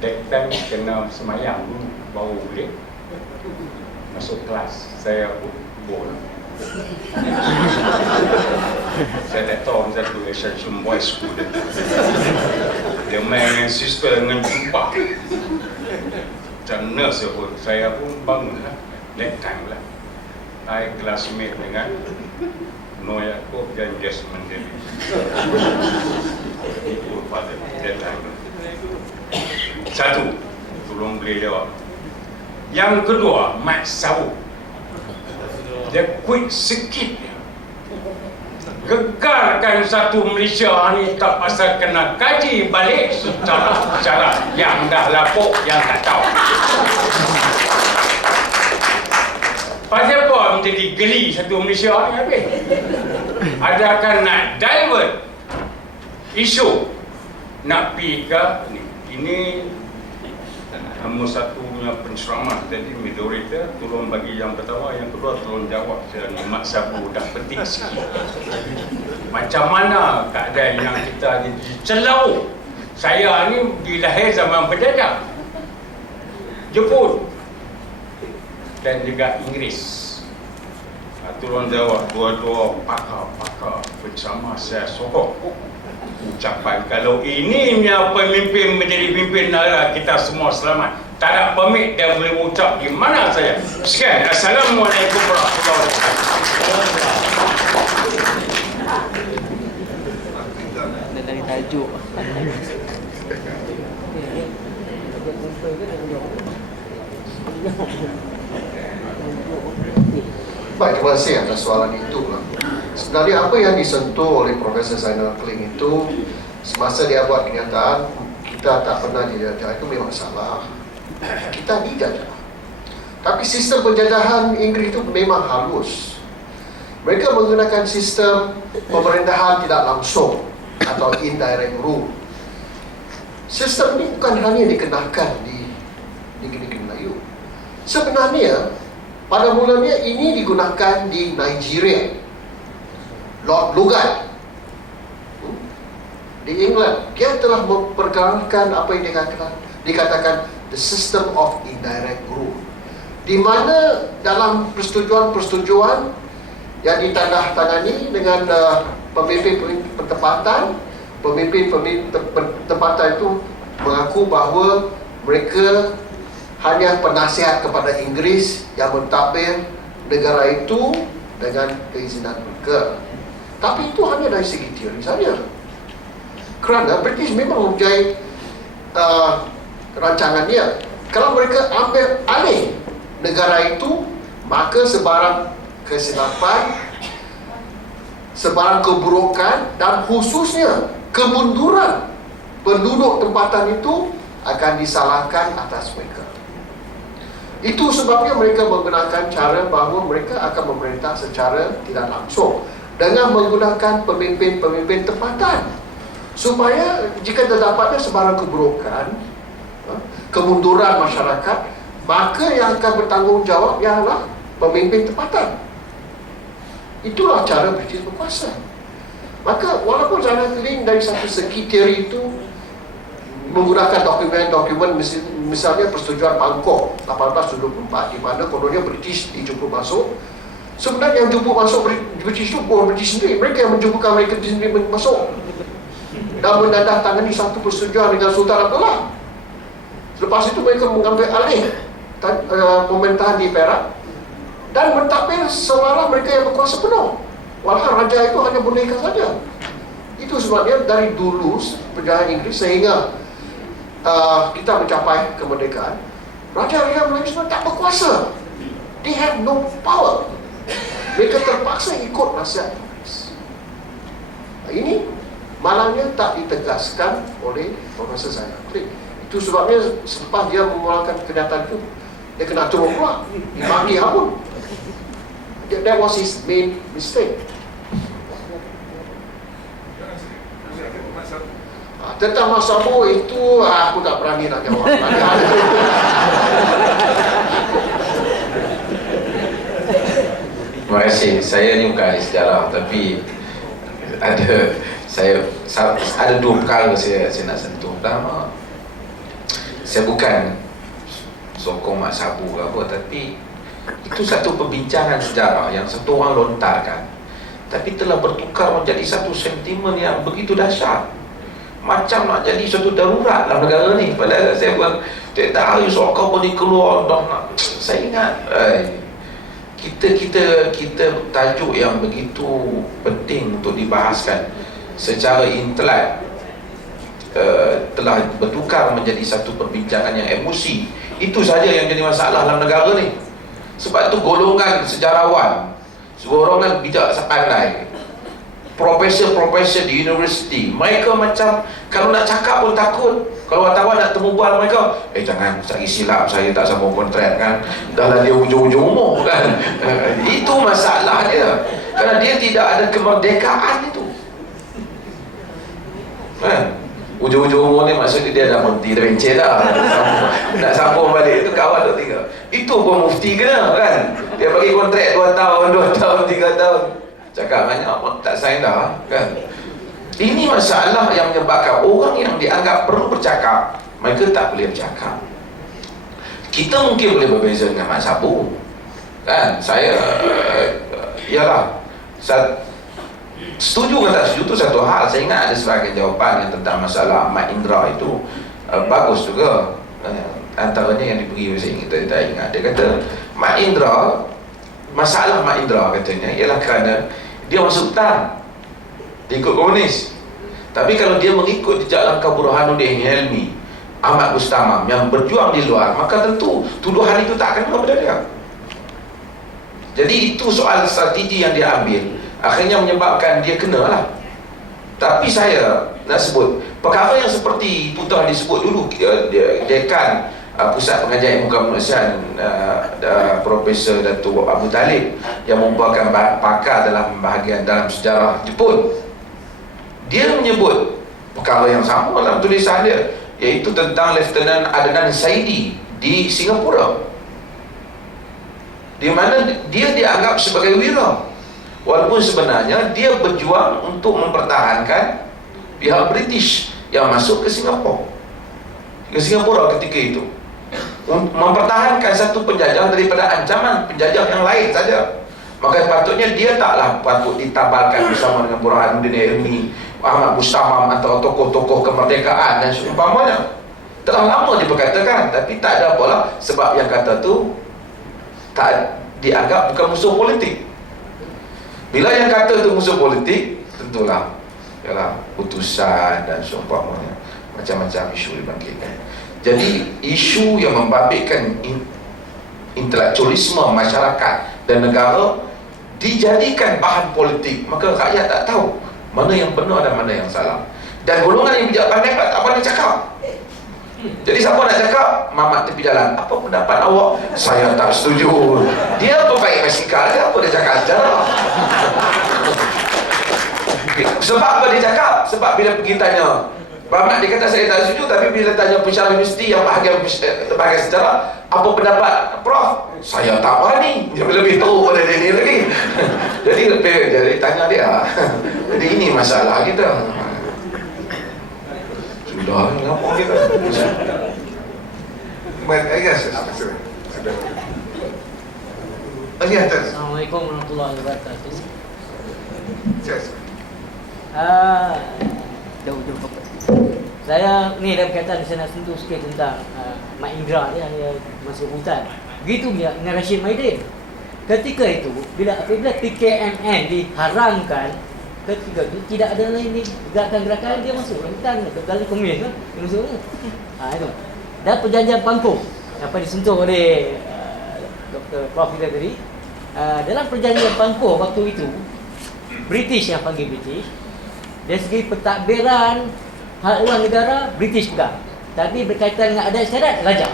That time kena semayang dulu baru boleh masuk kelas. Saya pun bola. Saya tak tahu satu Assumption Boys School. Dia main dengan sister dengan jumpa. Macam nurse pun, saya pun bangun lah, next time lah. Saya classmate dengan Noah Yaakob dan Jasmine Davis. Itu pada that time. Satu, tolong beri lewat. Yang kedua, Mat Sabu. Dia quit sikit. Gegarkan satu Malaysia ni tak pasal kena kaji balik secara yang dah lapuk, yang tak tahu. Pasal apa menjadi geli satu Malaysia ni habis? Adakah nak divert isu nak pergi ke ini nombor satunya penceramah tadi moderator tolong bagi yang pertama, yang kedua tolong jawab. Saya Mat Sabu dah petik sikit. Macam mana keadaan yang kita ni celau? Saya ni dilahir zaman penjajah Jepun dan juga Inggeris. Tolong jawab dua-dua pakar penceramah saya sokong ucapan kalau ini pemimpin menjadi pimpin negara kita semua selamat. Tak ada pamit dan boleh ucap di mana saja. Sekian. Assalamualaikum warahmatullahi wabarakatuh. Dari tajuk. Baik, terima kasih atas soalan itu. Sebenarnya apa yang disentuh oleh Profesor Zainal Kling itu semasa dia buat kenyataan kita tak pernah dijajah, itu memang salah. Kita dijajah. Tapi sistem penjajahan Inggeris itu memang halus. Mereka menggunakan sistem pemerintahan tidak langsung atau indirect rule. Sistem ini bukan hanya dikenakan di negeri Melayu. Sebenarnya pada mulanya ini digunakan di Nigeria. Lord Lugard di England, dia telah memperkenalkan apa yang dikatakan the system of indirect rule, di mana dalam persetujuan yang ditandatangani dengan pemimpin tempatan, pemimpin tempatan itu mengaku bahawa mereka hanya penasihat kepada Inggeris yang mentadbir negara itu dengan keizinan mereka. Tapi itu hanya dari segi teori saja. Kerana British memang mempunyai rancangannya. Kalau mereka ambil alih negara itu, maka sebarang kesilapan, sebarang keburukan dan khususnya kemunduran penduduk tempatan itu akan disalahkan atas mereka. Itu sebabnya mereka menggunakan cara bahawa mereka akan memerintah secara tidak langsung dengan menggunakan pemimpin-pemimpin tempatan, supaya jika terdapatnya sebarang keburukan, kemunduran masyarakat, maka yang akan bertanggungjawab ialah pemimpin tempatan. Itulah cara British berkuasa. Maka walaupun Zainal Kling dari satu segi teori itu menggunakan dokumen-dokumen, misalnya persetujuan Bangkok 1874, di mana kononnya British dijemput masuk. Sebenarnya yang jemput masuk British itu bukan British sendiri, mereka yang menjemputkan mereka sendiri masuk dan menandatangani satu persetujuan dengan Sultan Abdullah. Lepas itu mereka mengambil alih pemerintahan di Perak dan mentadbir seolah mereka yang berkuasa penuh, walau raja itu hanya boneka saja. Itu sebabnya dari dulu penjajahan Inggeris sehingga kita mencapai kemerdekaan, raja-raja Melayu semua tak berkuasa. They had no power. Mereka terpaksa ikut nasihat Inggeris. Ini malangnya tak ditegaskan oleh Profesor Zainal Kling. Itu sebabnya selepas dia mengeluarkan kenyataan itu, dia kena turun keluar, dibagi habun. That was his main mistake. Tentang Mat Sabu itu aku tak berani nak jawab. Terima kasih. Saya ni bukan ahli sejarah, tapi ada dua perkara saya nak sentuh. Pertama, saya bukan sokong Mat Sabu ke apa, tapi itu satu perbincangan sejarah yang satu orang lontarkan, tapi telah bertukar menjadi satu sentimen yang begitu dahsyat, macam nak jadi satu darurat dalam negara ni. Padahal saya bukan tiap hari sokong boleh keluar dah nak. Saya ingat kita tajuk yang begitu penting untuk dibahaskan secara intelek telah bertukar menjadi satu perbincangan yang emosi. Itu saja yang jadi masalah dalam negara ni. Sebab tu golongan sejarawan, golongan bijak pandai, profesor-profesor di universiti, mereka macam kalau nak cakap pun takut. Kalau wartawan nak temu bual mereka, jangan saya silap, saya tak sambung kontrak kan, dah lah dia hujung-hujung umur kan. Itu masalah dia, kerana dia tidak ada kemerdekaan itu kan. Ujung-ujung umur ni maksudnya dia dah berhenti rencet dah, nak sambung balik itu kawan tu tinggal. Itu pun mufti kena kan, dia bagi kontrak 2 tahun, 2 tahun, 3 tahun, cakap banyak pun tak sign dah kan. Ini masalah yang menyebabkan orang yang dianggap perlu bercakap, mereka tak boleh bercakap. Kita mungkin boleh berbeza dengan Mak Sabu kan. Saya ialah saya setuju atau tak setuju tu satu hal. Saya ingat ada sebahagian jawapan yang tentang masalah Mat Indra itu bagus juga. Antaranya yang diberi, saya tak ingat, dia kata Mat Indra, masalah Mat Indra katanya ialah kerana dia masuk hutan, dia ikut komunis. Tapi kalau dia mengikut jejak langkah Burhanuddin Hilmi, Ahmad Bustamam yang berjuang di luar, maka tentu tuduhan itu tak akan kepada dia. Jadi itu soal strategi yang dia ambil, akhirnya menyebabkan dia kenalah. Tapi saya nak sebut perkara yang seperti itu telah disebut dulu. Dekan Pusat Pengajian Ilmu Kemanusiaan, Profesor Datuk Abu Talib, yang merupakan pakar dalam bahagian dalam sejarah Jepun, dia menyebut perkara yang sama dalam tulisan dia, iaitu tentang Lieutenant Adnan Saidi di Singapura, di mana dia dianggap sebagai wira, walaupun sebenarnya dia berjuang untuk mempertahankan pihak British yang masuk ke Singapura ketika itu, mempertahankan satu penjajah daripada ancaman penjajah yang lain saja. Maka patutnya dia taklah patut ditabalkan bersama dengan Burhanuddin Hilmi, Ahmad Bustamam atau tokoh-tokoh kemerdekaan dan seumpamanya. Telah lama diperkatakan, tapi tak ada apalah, sebab yang kata tu tak dianggap bukan musuh politik. Bila yang kata tu musuh politik, tentulah ialah putusan dan seumpamanya, macam-macam isu dibangkitkan. Jadi isu yang membabitkan intelektualisme masyarakat dan negara dijadikan bahan politik, maka rakyat tak tahu mana yang benar dan mana yang salah. Dan golongan yang bijak pandai tak pandai cakap. Jadi siapa nak cakap, mamat tepi jalan, apa pendapat awak? Saya tak setuju. Dia pemain basikal ke apa dia cakap sejarah? Sebab apa dia cakap? Sebab bila pergi tanya Mamat, dia kata saya tak setuju, tapi bila tanya pensyarah universiti yang bahagian sejarah, apa pendapat Prof? Saya tak berani. Dia lebih tahu pada dia ni lagi. Jadi tanya dia. Jadi ini masalah kita. Sudah, apa kita? Yes. Assalamualaikum warahmatullahi wabarakatuh. Yes. Saya ni dalam kaitan saya nak sentuh sikit tentang Mat Indra dia masuk hutan. Begitu dia dengan Rashid Maidin. Ketika itu apabila PKMN diharamkan, ketika itu tidak ada lagi gerakan-gerakan, dia masuk hutan, gagal komunis kan, dia masuk itu. Dan perjanjian Pangkor apa disentuh oleh Dr. Prof tadi. Dalam perjanjian Pangkor waktu itu, British yang panggil British, dari segi pentadbiran hak orang negara, British pegang. Tapi berkaitan dengan adat istiadat, Raja.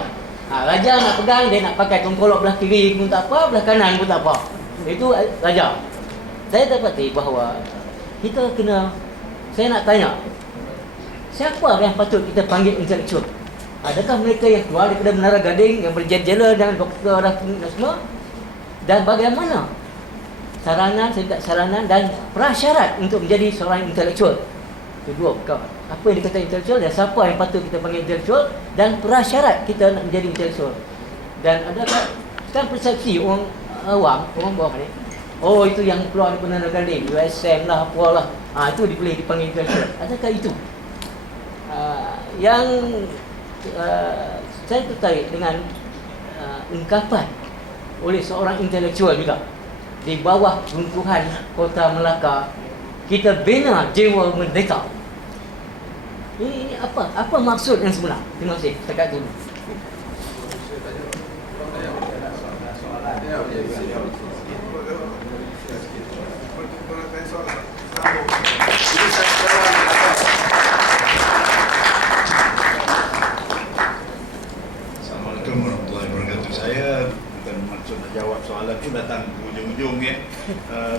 Raja nak pegang, dia nak pakai tongkolok belah kiri pun tak apa, belah kanan pun tak apa. Itu Raja. Saya dapati bahawa kita kena, saya nak tanya, siapa yang patut kita panggil intelektual? Adakah mereka yang keluar daripada Menara Gading, yang berjela dengan doktor dan semua? Dan bagaimana saranan, saya minta saranan dan prasyarat untuk menjadi seorang intelektual? Kedua perkara, apa yang dikatakan intelektual dan siapa yang patut kita panggil intelektual, dan prasyarat kita nak menjadi intelektual. Dan adakah kan persepsi orang awam, orang bawah ni, oh itu yang keluar dari Menara Gading, USM lah, apalah, itu boleh dipanggil intelektual. Adakah itu? Yang saya tertarik dengan ungkapan oleh seorang intelektual juga di bawah runtuhan Kota Melaka, kita bina jiwa merdeka. Ini apa maksud yang sebenar? Terima kasih. Setakat dulu. Assalamualaikum warahmatullahi wabarakatuh. Saya bukan maksud nak jawab soalan tu datang ke ujung-ujung ya.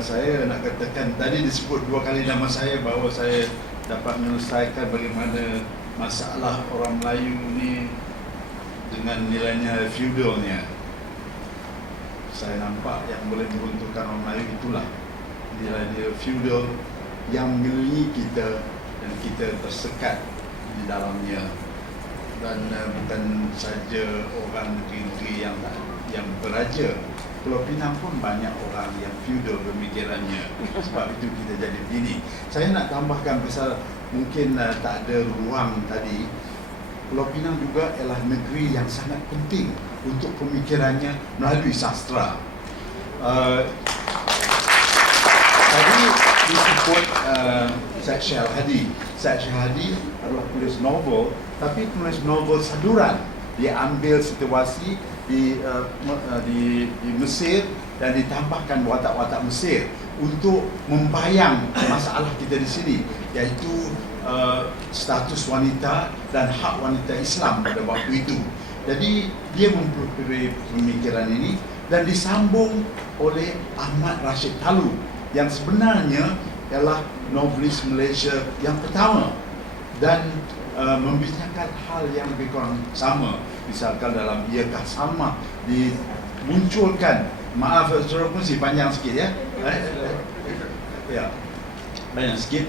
Saya nak katakan tadi disebut 2 kali nama saya bahawa saya dapat menyelesaikan bagaimana masalah orang Melayu ni dengan nilainya feudalnya. Saya nampak yang boleh meruntuhkan orang Melayu itulah nilai-nilai feudal yang mengelilingi kita dan kita tersekat di dalamnya. Dan bukan saja orang negeri-negeri yang beraja, Pulau Pinang pun banyak orang yang feudal pemikirannya. Sebab itu kita jadi begini. Saya nak tambahkan pasal mungkin tak ada ruang tadi. Pulau Pinang juga ialah negeri yang sangat penting untuk pemikirannya melalui sastra. Tadi disebut Syed Syahal Hadi. Syed Syahal Hadi adalah penulis novel, tapi penulis novel saduran. Dia ambil situasi di Mesir dan ditambahkan watak-watak Mesir untuk membayang masalah kita di sini, iaitu status wanita dan hak wanita Islam pada waktu itu. Jadi dia mempelopori pemikiran ini dan disambung oleh Ahmad Rashid Talu yang sebenarnya ialah novelis Malaysia yang pertama dan membicarakan hal yang lebih kurang sama. Misalkan dalam Iakah Sama dimunculkan, maaf saudara pun panjang sikit ya. Ya, banyak sikit.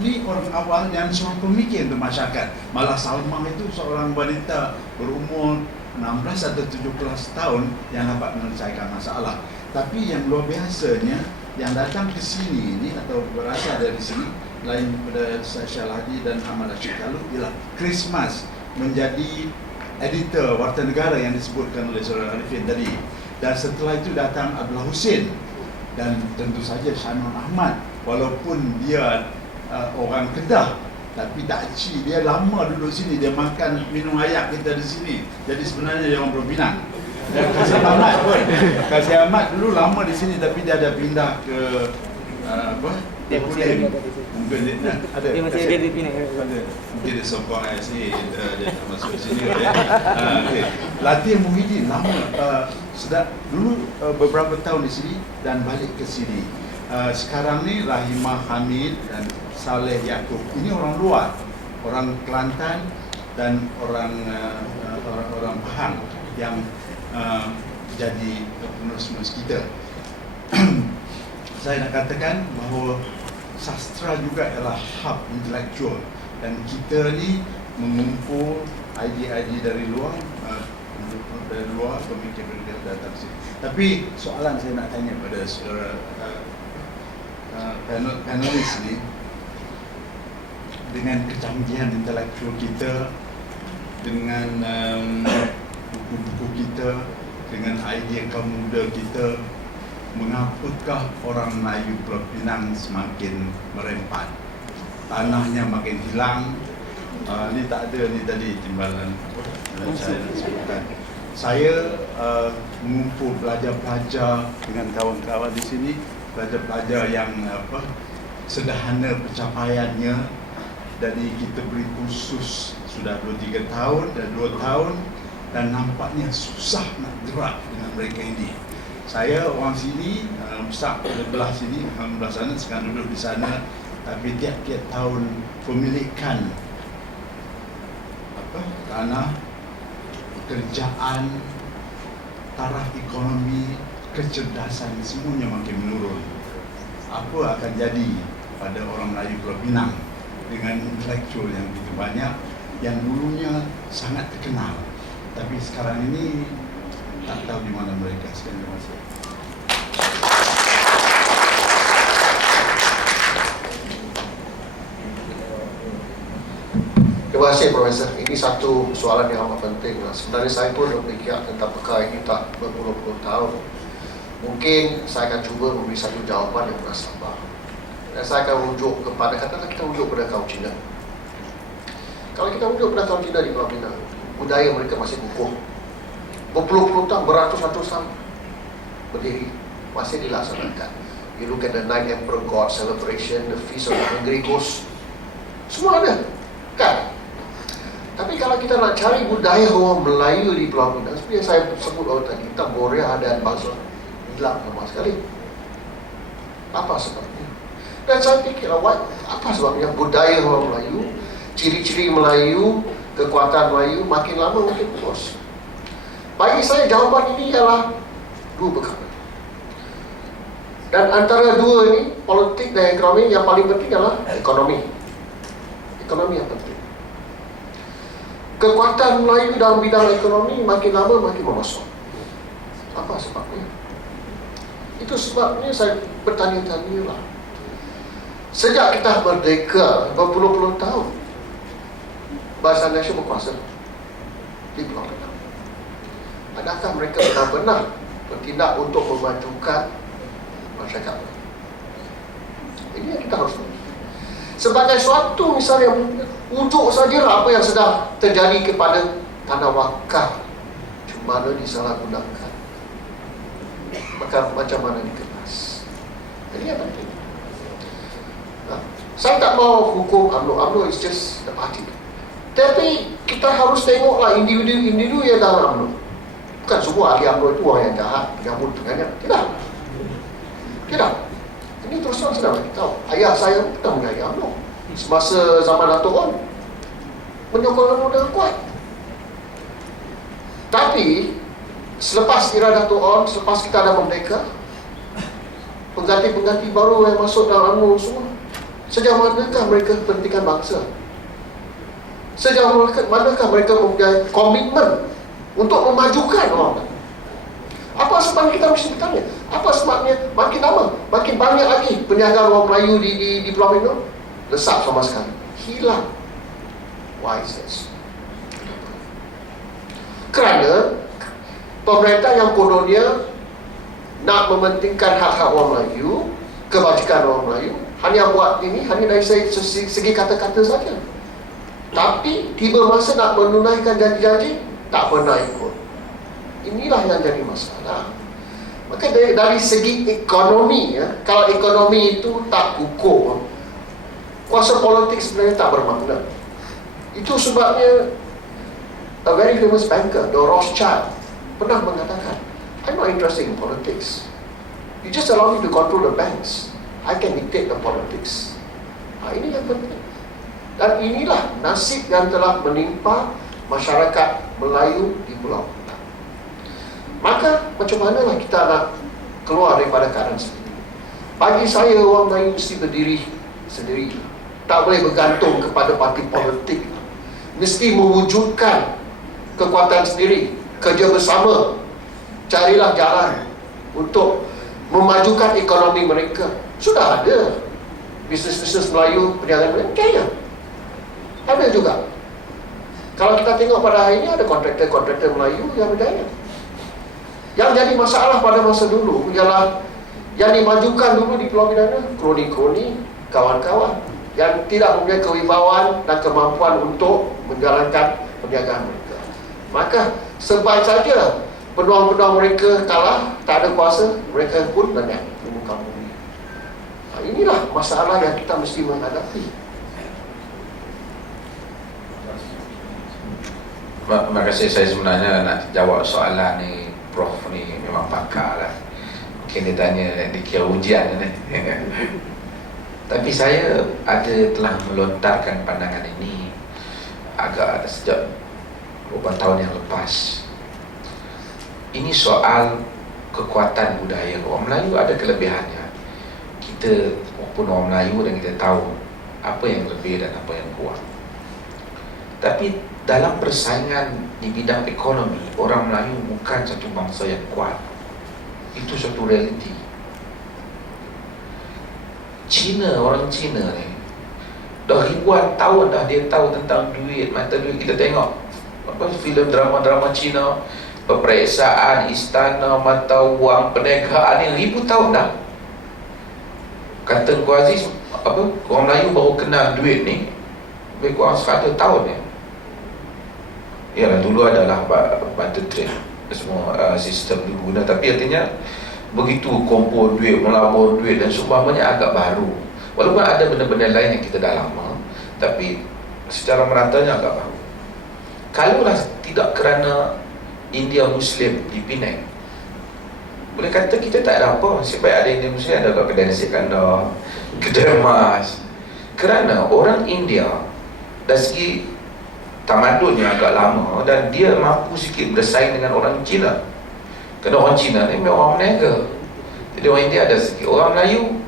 Ini orang awal yang seorang pemikir untuk masyarakat. Malah Salma itu seorang wanita berumur 16 atau 17 tahun yang dapat menyelesaikan masalah. Tapi yang luar biasanya yang datang ke sini ini atau berasal dari sini lain pada Syahal Hadi dan Ahmad Rashid Talu ialah Christmas menjadi editor Warta Negara yang disebutkan oleh Saudara Arifin tadi. Dan setelah itu datang Abdullah Hussein dan tentu saja Shannon Ahmad, walaupun dia orang Kedah tapi tak ci, dia lama duduk sini, dia makan minum ayak kita di sini. Jadi sebenarnya dia orang Pulau Pinang. Dan Kasih Ahmad pun, Kasih Ahmad dulu lama di sini tapi dia ada pindah ke Kulim. Mungkin dia ada. Dia masih ada di Pinang. Mungkin dia sokong IC, dia tak masuk sini. Okay. Latif Muhyiddin lama, dulu beberapa tahun di sini dan balik ke sini. Sekarang ni Rahimah Hamid dan Saleh Yaakob, ini orang luar, orang Kelantan dan orang Pahang yang jadi penulis-penulis kita. Saya nak katakan bahawa sastra juga ialah hub intelektual dan kita ni mengumpul idea-idea dari luar, pemikir-pemikir datang sini. Tapi soalan saya nak tanya pada saudara panelis ni, dengan kecanggihan intelektual kita, dengan buku-buku kita, dengan idea kaum muda kita, mengapakah orang Melayu Pulau Pinang semakin merempat? Tanahnya makin hilang. Ni tak ada ni tadi timbalan saya nak sebutkan. Saya mengumpul pelajar-pelajar dengan kawan-kawan di sini, pelajar-pelajar yang sederhana pencapaiannya. Jadi kita beri kursus sudah 2-3 tahun dan 2 tahun dan nampaknya susah nak gerak dengan mereka ini. Saya orang sini, besar pada belah sini, belah sana, sekarang duduk di sana. Tapi tiap-tiap tahun pemilikan tanah, pekerjaan, taraf ekonomi, kecerdasan semuanya makin menurun. Apa akan jadi pada orang Melayu Pulau Pinang dengan intelektual yang begitu banyak yang dulunya sangat terkenal tapi sekarang ini tak tahu di mana mereka. Sekian, terima kasih. Terima kasih Profesor. Ini satu soalan yang amat penting. Sebenarnya saya pun berfikir tentang perkara ini tak berpuluh-puluh tahun. Mungkin saya akan cuba memberi satu jawapan yang munasabah. Dan saya akan rujuk kepada, katakanlah kita rujuk pada kaum Cina. Kalau kita duduk pada tahun Cina di Pulau Pinang, budaya mereka masih kukuh. Berpuluh-puluh tahun, beratus-ratus tahun berdiri, masih dilaksanakan. You look at the Nine Emperor God celebration, the Feast of the Hungry Ghost, semua ada, kan? Tapi kalau kita nak cari budaya orang Melayu di Pulau Pinang, seperti yang saya sebut awal tadi, kita Borea dan bangsa hilang sama sekali. Apa sebabnya? Dan saya fikir, apa sebabnya budaya orang Melayu, ciri-ciri Melayu, kekuatan Melayu makin lama makin puas? Bagi saya jawapan ini ialah dua perkara. Dan antara dua ini, politik dan ekonomi, yang paling penting adalah ekonomi. Ekonomi yang penting. Kekuatan Melayu dalam bidang ekonomi makin lama makin memasuk. Apa sebabnya? Itu sebabnya saya bertanya-tanya lah. Sejak kita merdeka berpuluh-puluh tahun, Barisan Nasional berkuasa di Pulau Pinang. Adakah mereka benar-benar bertindak untuk memajukan masyarakat? Ini yang kita harus tahu. Sebagai suatu misalnya, wujud sajalah apa yang sedang terjadi kepada tanah wakaf, cuma mana disalahgunakan, maka macam mana dikemas. Ini yang penting. Saya tak mau hukum UMNO. UMNO is just the party. Tapi kita harus tengoklah individu-individu yang dalam UMNO. Bukan semua ahli UMNO itu orang yang jahat, menyambut dengannya. Tidak. Tidak. Ini terus terang sedang kita tahu. Ayah saya pernah menjadi UMNO. Semasa zaman Dato' On, menyokong UMNO dengan kuat. Tapi selepas era Dato' On, selepas kita ada merdeka, pengganti-pengganti baru yang masuk dalam UMNO semua, sejauh manakah mereka kepentingan bangsa? Sejauh manakah mereka mempunyai komitmen untuk memajukan orang? Apa sebab kita mesti bertanya? Apa sebabnya makin lama, makin banyak lagi perniagaan orang Melayu di Pulau Pinang lesap sama sekali, hilang. Why is this? Kerana pemerintah yang kononnya nak mementingkan hak-hak orang Melayu, kebajikan orang Melayu, hanya buat ini hanya dari segi kata-kata saja. Tapi tiba masa nak menunaikan janji-janji, tak pernah ikut. Inilah yang jadi masalah. Maka dari segi ekonomi, ya, kalau ekonomi itu tak kukuh, kuasa politik sebenarnya tak bermakna. Itu sebabnya a very famous banker, the Rothschild, pernah mengatakan, I'm not interested in politics. You just allow me to control the banks. I can dictate the politics. Ini yang penting. Dan inilah nasib yang telah menimpa masyarakat Melayu di Pulau Pinang. Maka macam manalah kita nak keluar daripada keadaan seperti ini? Bagi saya, orang Melayu mesti berdiri sendiri. Tak boleh bergantung kepada parti politik. Mesti mewujudkan kekuatan sendiri, kerja bersama. Carilah jalan untuk memajukan ekonomi mereka. Sudah ada bisnes-bisnes Melayu, perniagaan Melayu, kaya. Ada juga. Kalau kita tengok pada hari ini, ada kontraktor-kontraktor Melayu yang berjaya. Yang jadi masalah pada masa dulu ialah yang dimajukan dulu di Pulau Pinang, kroni-kroni, kawan-kawan yang tidak mempunyai kewibawaan dan kemampuan untuk menjalankan perniagaan mereka. Maka sebaik saja peluang-peluang mereka kalah, tak ada kuasa, mereka pun banyak di muka bumi. Inilah masalah yang kita mesti menghadapi. Terima kasih. Saya sebenarnya nak jawab soalan ni, Prof ni memang pakar lah. Mungkin dia tanya di kira ujian ni. Tapi saya telah melontarkan pandangan ini agak sejak beberapa tahun yang lepas. Ini soal kekuatan budaya. Orang Melayu ada kelebihannya. Kita pun orang Melayu dan kita tahu apa yang lebih dan apa yang kurang. Tapi dalam persaingan di bidang ekonomi, orang Melayu bukan satu bangsa yang kuat. Itu satu realiti. Orang Cina ni dah ribuan tahun dah dia tahu tentang duit, mata duit. Kita tengok filem drama-drama Cina, peperiksaan istana, mata wang, perniagaan ni ribu tahun dah. Kata Engkau Aziz, orang Melayu baru kenal duit ni lebih kurang 100 tahun ya. Ya, dulu adalah barter trade, semua sistem diguna, tapi artinya begitu kumpul duit, melabur duit dan seumpamanya agak baru. Walaupun ada benda-benda lain yang kita dah lama, tapi secara meratanya agak baru. Kalaulah tidak kerana India Muslim di Penang, boleh kata kita tak ada apa. Sebab ada India Muslim, ada kedai nasi kandar, kedai emas. Kerana orang India dari segi tamadunnya agak lama dan dia mampu sikit bersaing dengan orang Cina. Kerana orang Cina ni memang orang berniaga. Jadi orang India ada sikit. Orang Melayu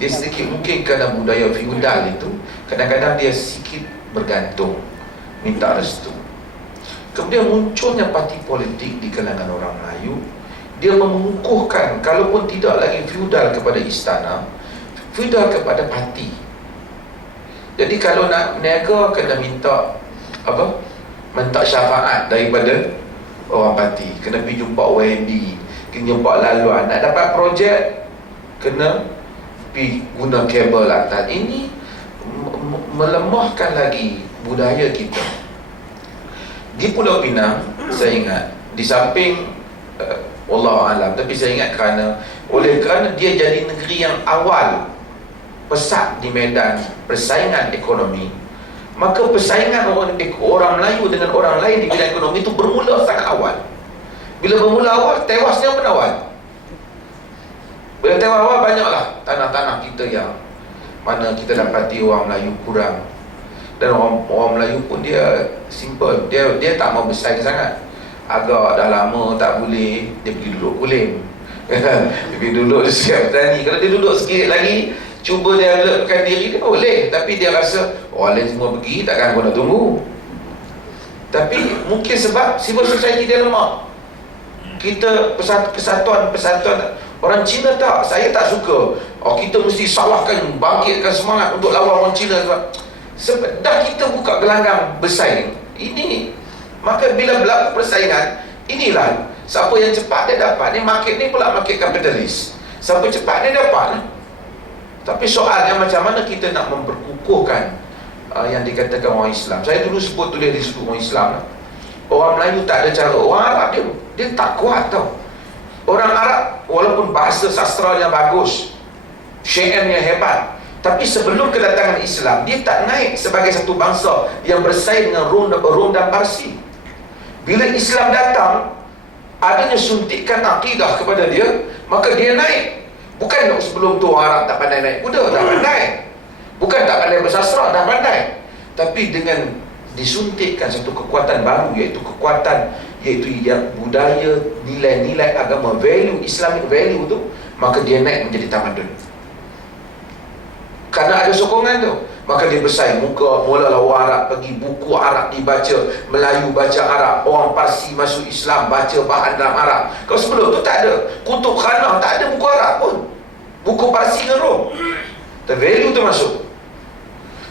dia sedikit mungkin kerana budaya feudal itu, kadang-kadang dia sikit bergantung, minta restu. Kemudian munculnya parti politik di kalangan orang Melayu. Dia mengukuhkan, kalaupun tidak lagi feudal kepada istana, feudal kepada parti. Jadi kalau nak berniaga kena minta apa? Minta syafaat daripada orang parti. Kena pergi jumpa OMB, kena jumpa laluan. Nak dapat projek kena pergi guna kabel atas. Ini melemahkan lagi budaya kita. Di Pulau Pinang, saya ingat, di samping Wallahualam, tapi saya ingat kerana dia jadi negeri yang awal pesat di medan persaingan ekonomi, maka persaingan orang Melayu dengan orang lain di bidang ekonomi itu bermula sangat awal. Bila bermula awal, tewasnya pun awal. Bila tewas awal, banyaklah tanah-tanah kita yang mana kita dapati orang Melayu kurang. Dan orang Melayu pun dia simple, dia tak mau bersaing sangat. Agak dah lama tak boleh, dia pergi duduk kulim. Dia pergi duduk di sekitar petani. Kalau dia duduk sikit lagi, cuba dia developkan diri, dia boleh. Tapi dia rasa orang lain semua pergi, takkan aku nak tunggu. Tapi mungkin sebab civil society dia lemah. Kita persatuan orang Cina tak, saya tak suka. Kita mesti salahkan, bangkitkan semangat untuk lawan orang Cina. Sebab dah kita buka gelanggang bersaing ini, maka bila berlaku persaingan, inilah siapa yang cepat dia dapat. Ni market ni pula market kapitalis. Siapa cepat dia dapat. Tapi soalnya macam mana kita nak memperkukuhkan yang dikatakan orang Islam. Saya dulu tulis di situ orang Islam. Orang Melayu tak ada cara. Orang Arab dia tak kuat tau. Orang Arab walaupun bahasa sastranya bagus, syairnya hebat, tapi sebelum kedatangan Islam, dia tak naik sebagai satu bangsa yang bersaing dengan Rom dan Parsi. Bila Islam datang, adanya suntikan akidah kepada dia, maka dia naik. Bukan sebelum tu orang Arab tak pandai naik kuda, dah pandai. Bukan tak pandai bersastra, dah pandai. Tapi dengan disuntikkan satu kekuatan baru, iaitu yang budaya, nilai-nilai agama, value, Islamic value tu, maka dia naik menjadi tamadun. Kerana ada sokongan tu, maka dia bersaing. Mulalah orang Arab pergi, buku Arab dibaca, Melayu baca Arab, orang Parsi masuk Islam, baca bahan dalam Arab. Kalau sebelum tu tak ada. Kutub Khanah tak ada buku Arab pun, buku Parsi dengan Rom. Dan value tu masuk.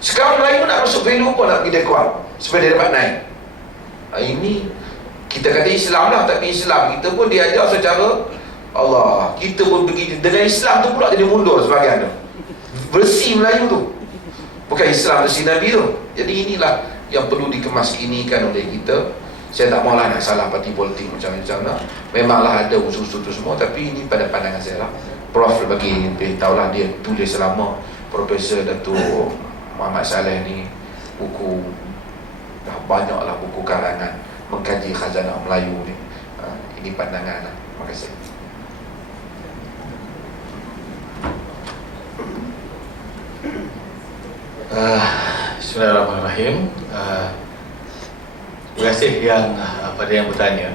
Sekarang Melayu nak masuk value pun nak pergi dekat supaya dia dapat naik. Ini kita kata Islam lah, tapi Islam kita pun diajar secara Allah. Kita pun pergi dengan Islam tu pula jadi mundur sebagian tu. Bersih Melayu tu, bukan Islam bersih Nabi tu. Jadi inilah yang perlu dikemasinikan oleh kita. Saya tak maulah nak salah parti politik macam-macam lah. Memanglah ada unsur-unsur tu semua, tapi ini pada pandangan saya lah. Prof bagi beritahulah, dia tulis selama Profesor Datuk Muhammad Saleh ni buku, dah banyaklah buku karangan mengkaji khazanah Melayu ni. Ini pandangan lah. Terima kasih. Bismillahirrahmanirrahim. Terima kasih pada yang bertanya.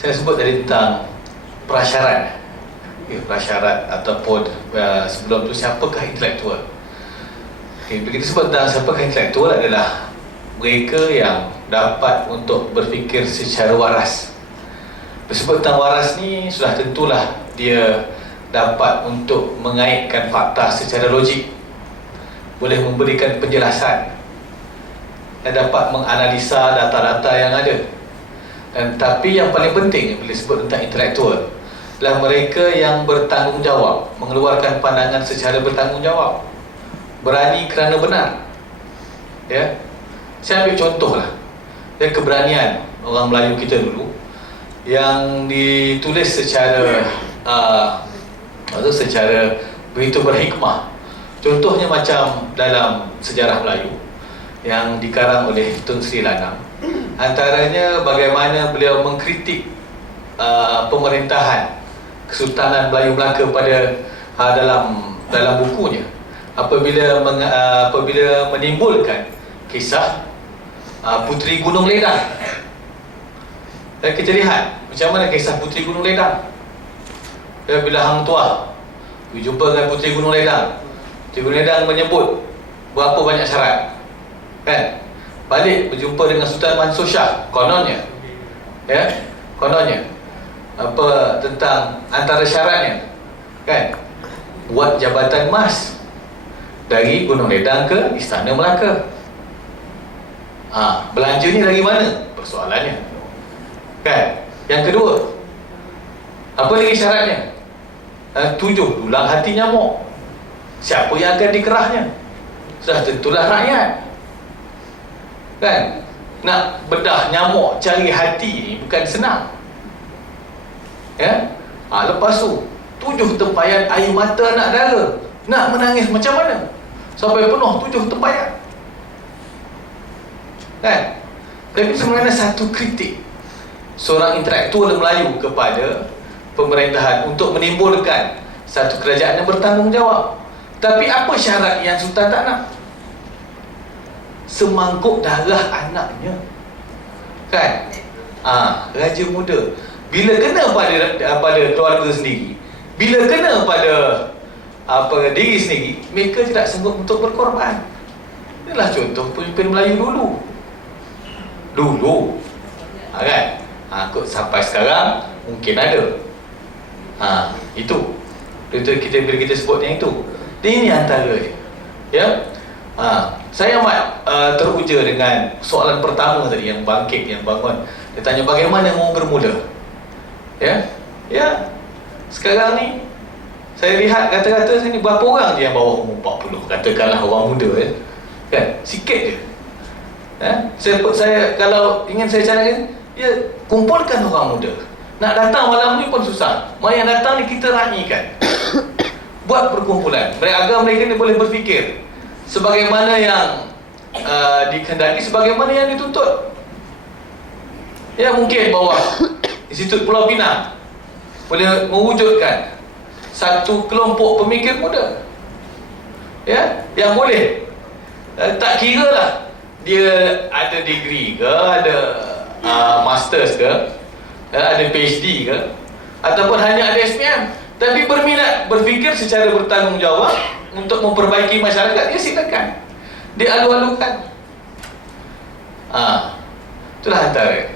Saya sebut tadi tentang prasyarat. Prasyarat ataupun sebelum tu siapakah intelektual. Begitu sebut tentang siapakah intelektual adalah mereka yang dapat untuk berfikir secara waras. Disebut tentang waras ni sudah tentulah dia dapat untuk mengaitkan fakta secara logik, boleh memberikan penjelasan dan dapat menganalisa data-data yang ada. Dan tapi yang paling penting bila disebut tentang intelektual adalah mereka yang bertanggungjawab, mengeluarkan pandangan secara bertanggungjawab, berani kerana benar. Ya. Saya ambil contoh lah, dan keberanian orang Melayu kita dulu yang ditulis secara secara begitu berhikmah. Contohnya macam dalam sejarah Melayu yang dikarang oleh Tun Sri Lanang. Antaranya bagaimana beliau mengkritik pemerintahan Kesultanan Melayu Melaka pada dalam bukunya apabila menimbulkan kisah Puteri Gunung Ledang. Dan kita lihat macam mana kisah Puteri Gunung Ledang. Bila Hang Tuah berjumpa dengan Puteri Gunung Ledang, Puteri Gunung Ledang menyebut berapa banyak syarat, kan? Balik berjumpa dengan Sultan Mansur Shah, kononnya, ya, kononnya apa tentang antara syaratnya, kan? Buat jabatan emas dari Gunung Ledang ke Istana Melaka. Belanja ni dari mana? Persoalannya, kan? Yang kedua, apa lagi syaratnya? 7, dulang hati nyamuk. Siapa yang akan dikerahnya? Sudah tentulah rakyat, kan? Nak bedah nyamuk cari hati ni bukan senang, ya? Lepas tu 7 tempayan air mata anak dara, nak menangis macam mana sampai penuh 7 tempayan, kan? Tapi sebenarnya satu kritik seorang intelektual Melayu kepada pemerintahan untuk menimbulkan satu kerajaan yang bertanggungjawab. Tapi apa syarat yang Sultan tak nak? Semangkuk darah anaknya, kan? Raja muda bila kena pada keluarga sendiri, bila kena pada diri sendiri, mereka tidak sanggup untuk berkorban. Inilah contoh pemimpin Melayu dulu, kan? Kot sampai sekarang mungkin ada. Itu bila kita sebut yang itu. Ini antara, ya. Saya amat teruja dengan soalan pertama tadi yang bangkit, yang bangun. Dia tanya bagaimana mau bermula, ya. Sekarang ni saya lihat kata-kata sini berapa orang je yang bawah umur 40, katakanlah orang muda, kan? Sikit je. Saya kalau ingin saya cakap, ya, kumpulkan orang muda. Nak datang malam ni pun susah. Yang datang ni kita raikan. Buat perkumpulan. Agar mereka ni boleh berfikir sebagaimana yang dikehendaki, sebagaimana yang dituntut. Ya, mungkin bawah Institut Pulau Pinang boleh mewujudkan satu kelompok pemikir muda, ya, yang boleh tak kira lah dia ada degree ke, ada masters ke, ada PhD ke, ataupun hanya ada SPM, tapi berminat berfikir secara bertanggungjawab untuk memperbaiki masyarakat, dia silakan, dia alu-alukan. Itulah antara,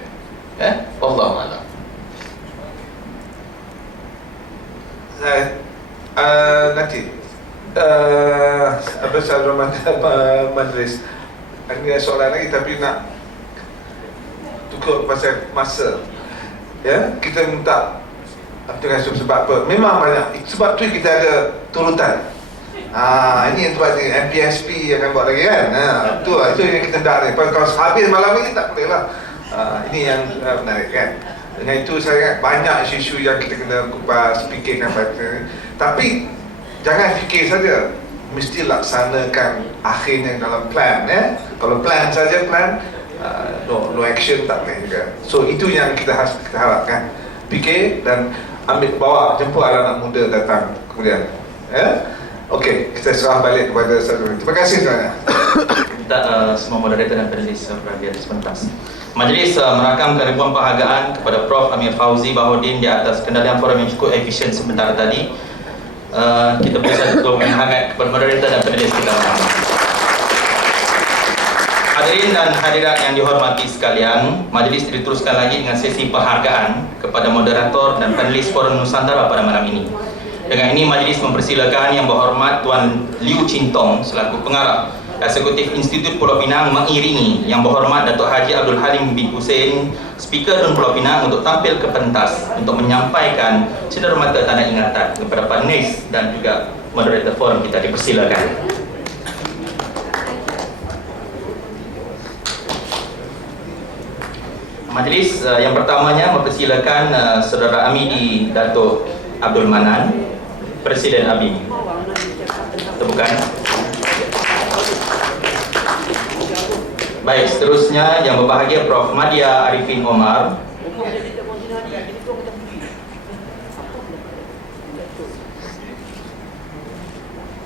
ya. Wallahualam. Nanti Abang Syarul Madris, ada soalan lagi tapi nak tukar pasal masa, ya. Kita minta sebab apa? Memang banyak, sebab tu kita ada turutan. Ini yang sebab ni MPSP akan buat lagi, kan? Itu yang kita nak ni. Kalau habis malam ni tak boleh lah. Ini yang menarik, kan? Dengan itu saya ingat banyak isu-isu yang kita kena kupas, fikirkan pada. Tapi jangan fikir saja, mesti laksanakan akhirnya dalam plan, ya. Kalau plan saja no action tak boleh juga. So itu yang kita harapkan. Fikir dan ambil bawa, jemput anak-anak muda datang kemudian, ya. Okey, kita serah balik kepada Saduri. Terima kasih sebenarnya. Minta semua moderator dan panelis berhadiah sebentar. Majlis merakamkan ribuan penghargaan kepada Prof. Amir Fauzi Bahauddin di atas kendalian forum yang cukup efisien sebentar tadi. Kita beri satu dokumen hangat kepada moderator dan panelis kita. Hadirin dan hadirat yang dihormati sekalian, majlis diteruskan lagi dengan sesi penghargaan kepada moderator dan panelis Forum Nusantara pada malam ini. Dengan ini majlis mempersilakan Yang Berhormat Tuan Liu Chintong selaku pengarah Eksekutif Institut Pulau Pinang mengiringi Yang Berhormat Datuk Haji Abdul Halim bin Hussein, Speaker Dun Pulau Pinang, untuk tampil ke pentas untuk menyampaikan cenderamata tanda ingatan kepada panelis dan juga moderator forum kita. Dipersilakan. Majlis yang pertamanya mempersilakan Saudara Amidi Datuk Abdul Manan, Presiden ABIN. Tepukan. Baik, seterusnya yang berbahagia Prof. Madia Arifin Omar.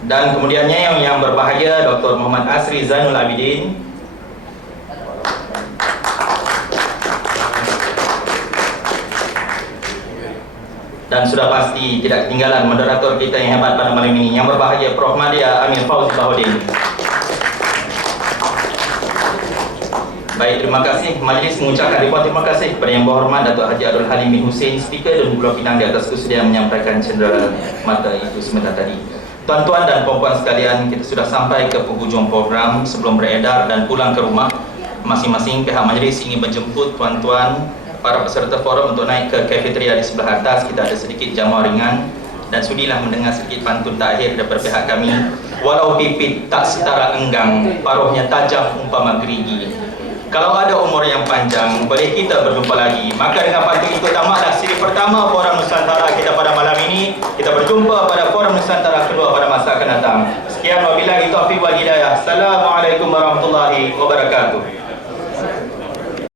Dan kemudiannya yang berbahagia Dr. Muhammad Asri Zainul Abidin. Dan sudah pasti tidak ketinggalan moderator kita yang hebat pada malam ini, yang berbahagia Prof. Madia Amir Fauzi Bahudin. Baik, terima kasih. Majlis mengucapkan ribuan terima kasih kepada Yang Berhormat Datuk Haji Abdul Halim bin Hussein, Speaker dan Pulau Pinang, di atas kesudian menyampaikan cendera mata itu sebentar tadi. Tuan-tuan dan puan-puan sekalian, kita sudah sampai ke penghujung program. Sebelum beredar dan pulang ke rumah, masing-masing pihak majlis ingin menjemput tuan-tuan para peserta forum untuk naik ke kafeteria di sebelah atas. Kita ada sedikit jamuan ringan dan sudilah mendengar sedikit pantun takhir daripada pihak kami. Walau pipit tak setara enggang, paruhnya tajam umpama gerigi. Kalau ada umur yang panjang, boleh kita berjumpa lagi. Maka dengan pantun itu tamatlah siri pertama Forum Nusantara kita pada malam ini. Kita berjumpa pada Forum Nusantara kedua pada masa akan datang. Sekian, wabillahi taufiq wal hidayah. Assalamualaikum warahmatullahi wabarakatuh.